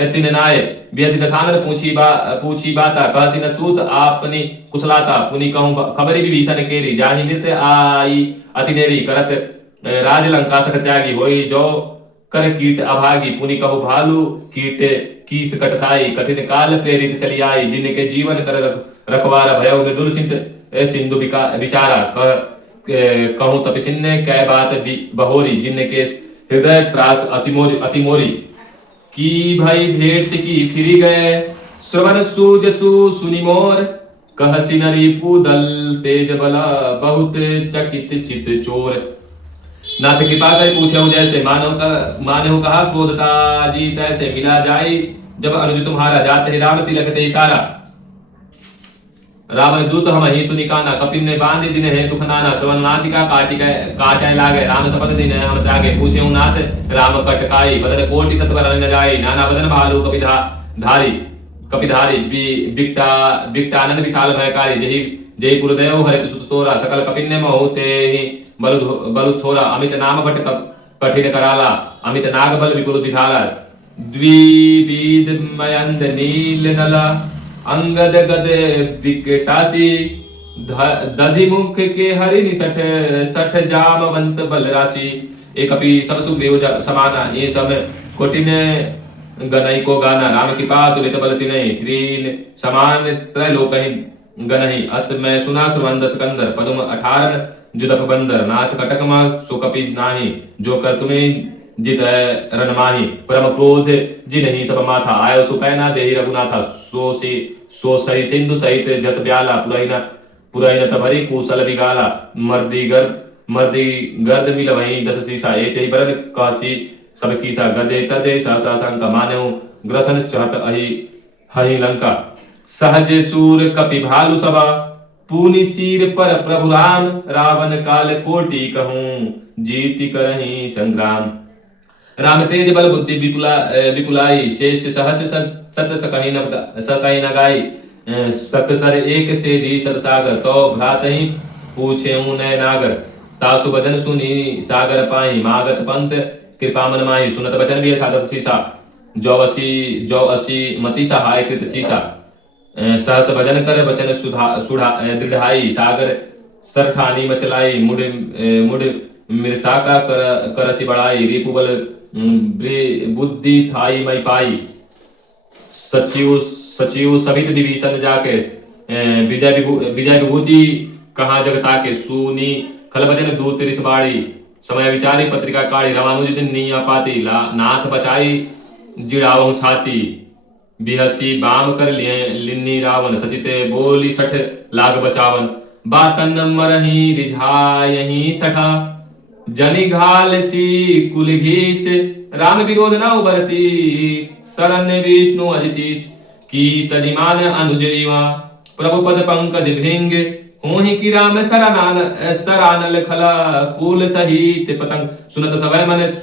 तिन नाय। बियसि दसानन पूछी बाता, कहसि न सूत आपनी कुशलाता। पुनि कहूँ खबरि विभीषण केरी, जाहि मृत आई अति नेरी। करत राज लंका सठ त्यागी, होई जो कर कीट अभागी। पुनि कहु भालू कीट कीस कटसाई, कठिन काल प्रेरित चली आई। जिनके जीवन कर रखवारा, भयउ मृदुल चिंत सिंधु विचारा। कहूँ तपसिन्ने कै बात बहोरी, जिनके हृदय त्रास अति मोरी। की भई भेंट की फिरी गए, श्रवण सूजसु सुनि मोर। कहसि न रिपु दल तेज बला, बहुत चकित चित चोर। नाथ कृपा कर पूछे जैसे, मानहु कहा क्रोधता जी तैसे। मिला जाई जब अनुज तुम्हारा, जात ही राम तिलक ते सारा। रावण दूत हम ही सुनि काना, कपिन ने बांधि दिन है दुख नाना। श्रवण नासिका काटे लागे, राम सपद दिन है हम त्यागे। पूछे नाथ राम कटकाई, बदन कोटि सतवर न जाई। नाना बदन भालू कपिधारी, बिकटानन विशाल भयकारी। जही पुरदेव हरित सुत सोरा, सकल कपिन ने महु ते ही बलु थोरा। अमित नाम भट कठिन कराला, अमित नाग बल विपुल विधाला। द्विविध मयंद नील नला, अंगद गद विकटासी। दधि मुख के हरि निसठ, सठ जामवंत बल राशि। एक कपि सब सुग्रीव समाना, ये सब कोटिन गनई को गाना। राम कृपा तुलित बल तिनहि, त्रीन समान त्रैलोकहि गनहि। अस मैं सुना सुमंद सिकंदर, पदुम 18 जुदप बंदर। नाथ कटकमा सो कपि नाही, जो कर तुम्हें जित रन माही। परम क्रोध जिनहि सब माथा, आयो सुपैना देहि रघुनाथा। सो सही सिंधु सहित जस ब्याला, पुरैन तभरि कुशल बिगाला। मर्दी गर्द मिल वहीं 10 सीसा, ए चही बरन कहसी सब कीसा। गजे तजे सहसा शंका, मान्यहु ग्रसन चहत हहि लंका। सहज सूर कपि भालु सभा, पूनि सिर पर प्रभु राम। रावण काल कोटि कहूँ, जीति करहि संग्राम। राम तेज बल बुद्धि विपुलाई, शेष सहस सत सकहि न गाई। सकसर एक से दी सत सागर, तो भ्रातहि पूछेउ नय नागर। तासु बचन सुनी सागर पाई, मागत पंत कृपा मन माही। सुनत बचन भी सादस सीसा, जो असी मति सहाय कृत सीसा। सहस भजन कर बचन दृढ़ाई, सागर सरठानी मचलाई। मुड मिर्साका करसि बढ़ाई, रिपु बल बुद्धि थाई मई पाई। सचिव सभित विभीषण जाके, विजय विभूति कहाँ जगता के। सुनी खल बचन दूत रिस बाड़ी, समय विचारी पत्रिका काढ़ी। रामानुज दिन नीया पाती, नाथ बचाई जिड़ावहु छाती। बिहसी बाम कर लिन्नी रावण, सचिते बोली सठ लाग बचावन। बातन मरही रिझायही सठा, जनि घाल सी कुलघीस। राम विरोध न उबरसी, शरण्य विष्णु अजिशीष। की तजिमान अनुज इवा, प्रभु पद पंकज भृंग। होहि की राम सरानल खला, कुल सहित पतंग। सुनत सभय मन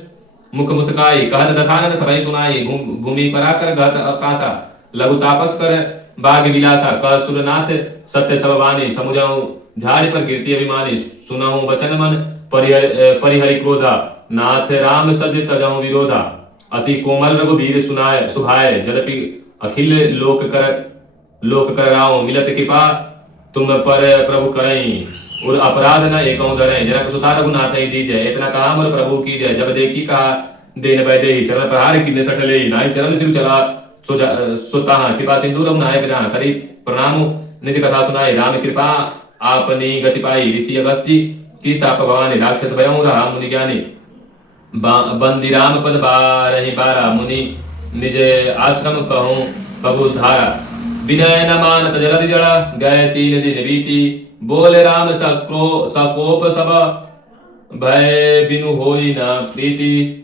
मुख मुस्काई, कहत दसानन सभय सुनाई। भूमि पराकर गहत आकाशा, लघु तापस कर बाग विलासा। कह सुरनाथ सत्य सब वाणी, समुझाऊ झाड़ पर कीर्ति अभिमानी। सुनहु वचन मन परिहरि क्रोधा, नाथ राम सज तजहु विरोधा। अति कोमल रघुवीर सुभाय, यद्यपि अखिल लोक कर राव। मिलत कृपा तुम पर प्रभु करई, और अपराध न एकौ धरई। जनक सुता रघुनाथ दीजय, इतना कहा मोर प्रभु की जय। जब देखी कहा देन वैदेही, चरण प्रहार किन्ने सठ लेई। नाई चरण सिर चला सोता, कृपा सिंधु रघुनायक जहाँ। करी प्रणाम निज कथा सुनाई, राम कृपा आपनी गति पाई। ऋषि अगस्त्य की साप भवानी, राक्षस भयउ रहा मुनि ज्ञानी। बंदी राम पद बारहि बारा, मुनि निज आश्रम कहूँ प्रभु धारा। विनय न मानत जलधि जड़ा, गए 3 दिन बीती। बोले राम सकोप सब, भय बिनु होई न प्रीति।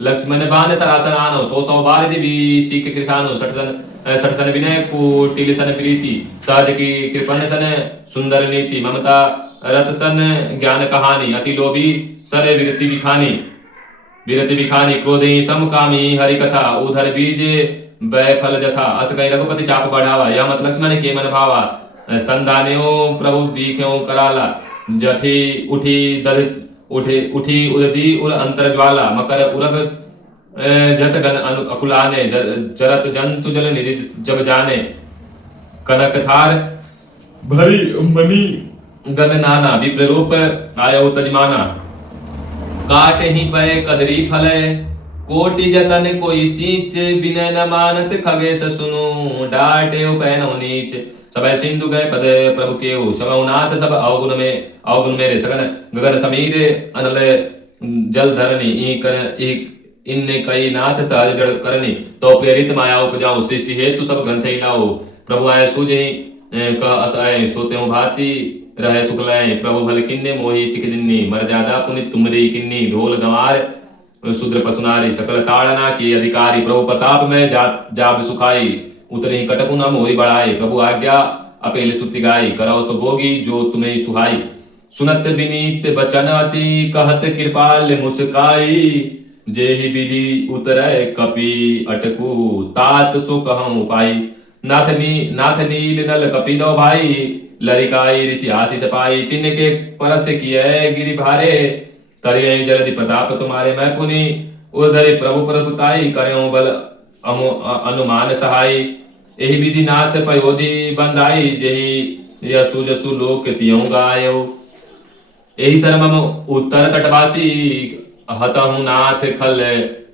लक्ष्मण बाण सरासन आनो, 100 बार दिवी सीख कृषानो। सठ सन विनय कुटिल सन प्रीति, सहज की कृपण सन सुंदर नीति। ममता रत सन ज्ञान कहानी, अति लोभी सर विरति बिखानी। क्रोधी समकामी हरि कथा, उधर बीज वै फल जथा अस कहीं रघुपति चाप बढ़ावा या मत लक्ष्मण के मन भावा संदान्यो प्रभु बीख्यो कराला जठी उठी दल उठी उददी उर अंतर ज्वाला मकर उरग जस गन अकुलाने जरत जंतु जल निधि जब जाने कनक थार भरी मणि गन नाना विप्र रूप आयो तजमाना काट ही पे कदरी फले कोटि जतन कोई सींच बिनय न मानत खगेश सुनु डाटे पैन नीच सब सिंधु गए पद प्रभु के क्षमनाथ सब अवगुण मेरे सगन गगन समीर अनल जल धरनी इन कई नाथ सहज जड़ करनी तो प्रेरित माया उपजाओ सृष्टि हेतु सब ग्रंथ ही लाओ प्रभु आय सूझे का असआय सोते भांति रहे शुक्लाय प्रभु भल किन्ने मोही सिख दिन्नी मर्यादा पुनित तुमरी किन्नी ढोल गंवार शूद्र पसुनारी सकल ताड़ना की अधिकारी प्रभु प्रताप में जाब सुखाई उतरे कटकु न मोरी बढ़ाई प्रभु आज्ञा अपेल सुति गाई कराओ सुभोगी जो तुम्हें सुहाई सुनत विनीत बचन अति कहत कृपाल मुस्काई जेहि विधि उतरय कपि अटकू तात सो कहूं पाई नाथ नील नल कपि दो भाई लरिकाई ऋषि आशीष पाई तिनके परस किए गिरि भारे तरिय जलधि प्रताप तुम्हारे मैं पुनि उदरि प्रभु प्रभुताई करयो बल अनुमान सहाय एहि विधि नाथ पयोधि बंदाई जेहि यशु जसु लोक तियों गायो एहि सरमम उत्तर कटवासी हतहु नाथ खल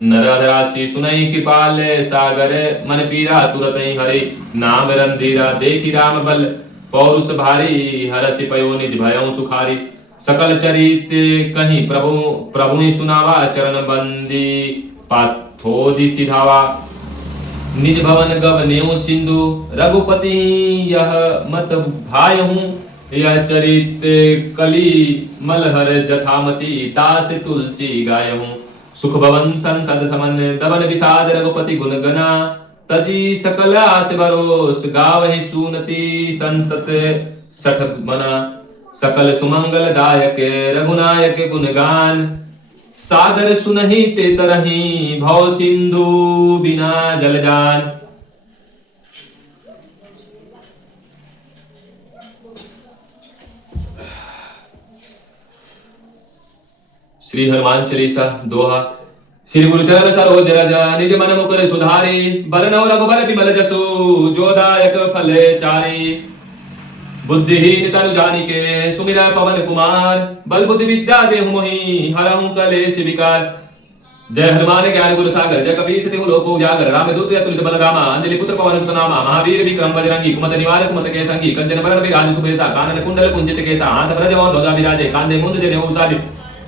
नरधराशि सुनई कृपाल सागर मन पीरा तुरत ही हरि नाम रंधीरा देखी राम बल पौरुष भारी हरसि पयो निधि भयउ सुखारी सकल चरित कहीं प्रभु ही सुनावा चरण बंदी पाथोदि सिधावा निज भवन गवनेउ सिंधु रघुपति यह मत भाय हूँ यह चरित कली मलहर जथामती दास तुलसी गाय हूँ सुख भवन संसद समन दबन विषाद रघुपति गुण गना तजी सकल आस भरोस गावहि सुनती संतत सठ मना सकल सुमंगल दायक रघुनायक गुणगान सादर सुनहि ते तरहि भव सिंधु बिना जल जान। श्री हनुमान चालीसा दोहा। श्री गुरु चरण सरोज रज निज मन मुकुर सुधारी बरनौ रघुबर बिमल जसु जोदायक फल चारी बुद्धिहीन तनु जानिके सुमिर पवन कुमार बल बुद्धि विद्या देहु मोहि हरहु कलेश विकार। जय हनुमान ज्ञान गुण सागर जय कपीस तिहु लोक उजागर राम दूत अतुलित बल रामा अंजलि पुत्र पवन सुत नामा महावीर विक्रम बजरंगी कुमत निवार सुमत के संगी कंचन बरन विराज सुबेसा कानन कुंडल कुंजित केसा हाथ भरज और ध्वजा विराजे कांधे मुंज जनेऊ साधि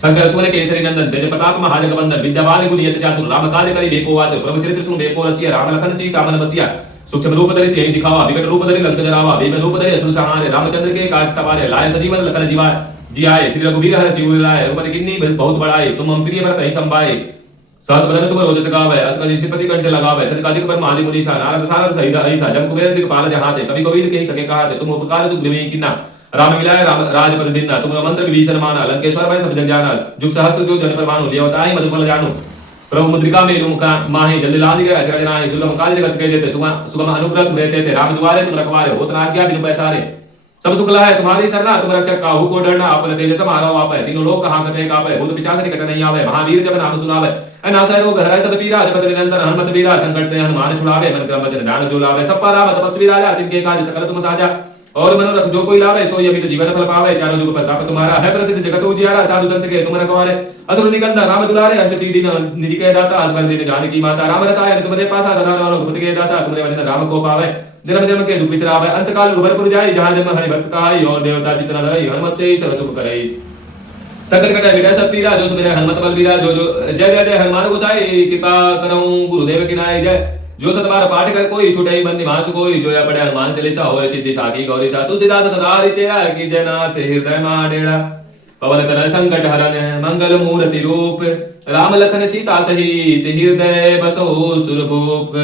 शंकर सुमन केसरी नंदन तेज प्रताप महाजगवंदन विद्यावान गुण यत चातुर राम कार्य करि बेको वात प्रभु चरित्र सुन बेको रचिया राम लखन सीता मन बसिया सूक्ष्म रूप धरि सियहि दिखावा विकट रूप धरि लंक जरावा भीम रूप धरि असुर संहारे रामचंद्र के काज सवारे लाय सजीवन लखन जियाए श्री रघुवीर हरषि शिव लाए रघुपति किन्नी बहुत बड़ाई तुम हम प्रिय भरत ही संभाए सहस बदन तुम रोजस गावै अस कलि श्रीपति कंठ लगावै सनकादिक पर माली मुनीसा नारद सारद सहित अहिसा जम कुबेर दिक्पाल जहाते कवि कोविद कहि सके कहाते तुम उपकार सुग्रीवी किन्ना राम मिलाय राम राजपद दिन्ना तुम मंत्र विभीषण माना लंकेश्वर भय सब जग जाना जुग सहस्त्र जो जन पर मानो लियवताहि मधुफल जानू प्रभु मुद्रिका में लूम का माहि जल्दी लादि गए अचरज नाहि दुर्गम काज जगत के देते सुगम अनुग्रह तुम देते थे राम दुआरे तुम रखवारे होत न आज्ञा बिनु पैसारे सब सुखला है तुम्हारी सरना तुम रक्षक काहू को डरना अपन तेज समारो आपै तीनों लोक कहां कते कापै भूत पिशाच निकट नहीं आवे महावीर जब नाम सुनावे अनाशय रोग हरै सब पीरा जपत निरंतर हनुमत वीरा संकट ते हनुमान छुड़ावे मन क्रम वचन ध्यान जो लावे सब पार राम तपस्वी राजा तिनके काज सकल तुम साजा और मनोरथ जो कोई लावे सोई अमित जीवन फल पावे चारों जुग प्रताप तुम्हारा है प्रसिद्ध जगत उजियारा साधु संत के तुम रखवारे असुर निकंदन राम दुलारे हर्ष सिद्धि निधि के दाता असबर दिन जानकी माता राम रसायन तुम्हारे पासा सदा रघुपति के दासा तुम्हारे वचन राम को पावे जन्म जन्म के दुख बिचरावे अंत काल रुबरपुर जाई जहां जन्म हरि भक्त काई और देवता चितना धरई हनुमत से चल चुप करई सकल कटा विटय सब पीरा जो सुमिरै हनुमत बल बीरा जो जय जय जय हनुमान गोसाई कृपा करऊं गुरुदेव की नाय जय जो सतबार पाठ कर कोई छुटई बंदी मास कोई जो या पढ़े हनुमान चालीसा होय सिद्धि साखी गौरी सा तुलसीदास सदा रिचेरा की जयनाथ हृदय मा डेड़ा पवन तनय संकट हरन मंगल मूर्ति रूप राम लखन सीता सहित हृदय बसो सुरभूप।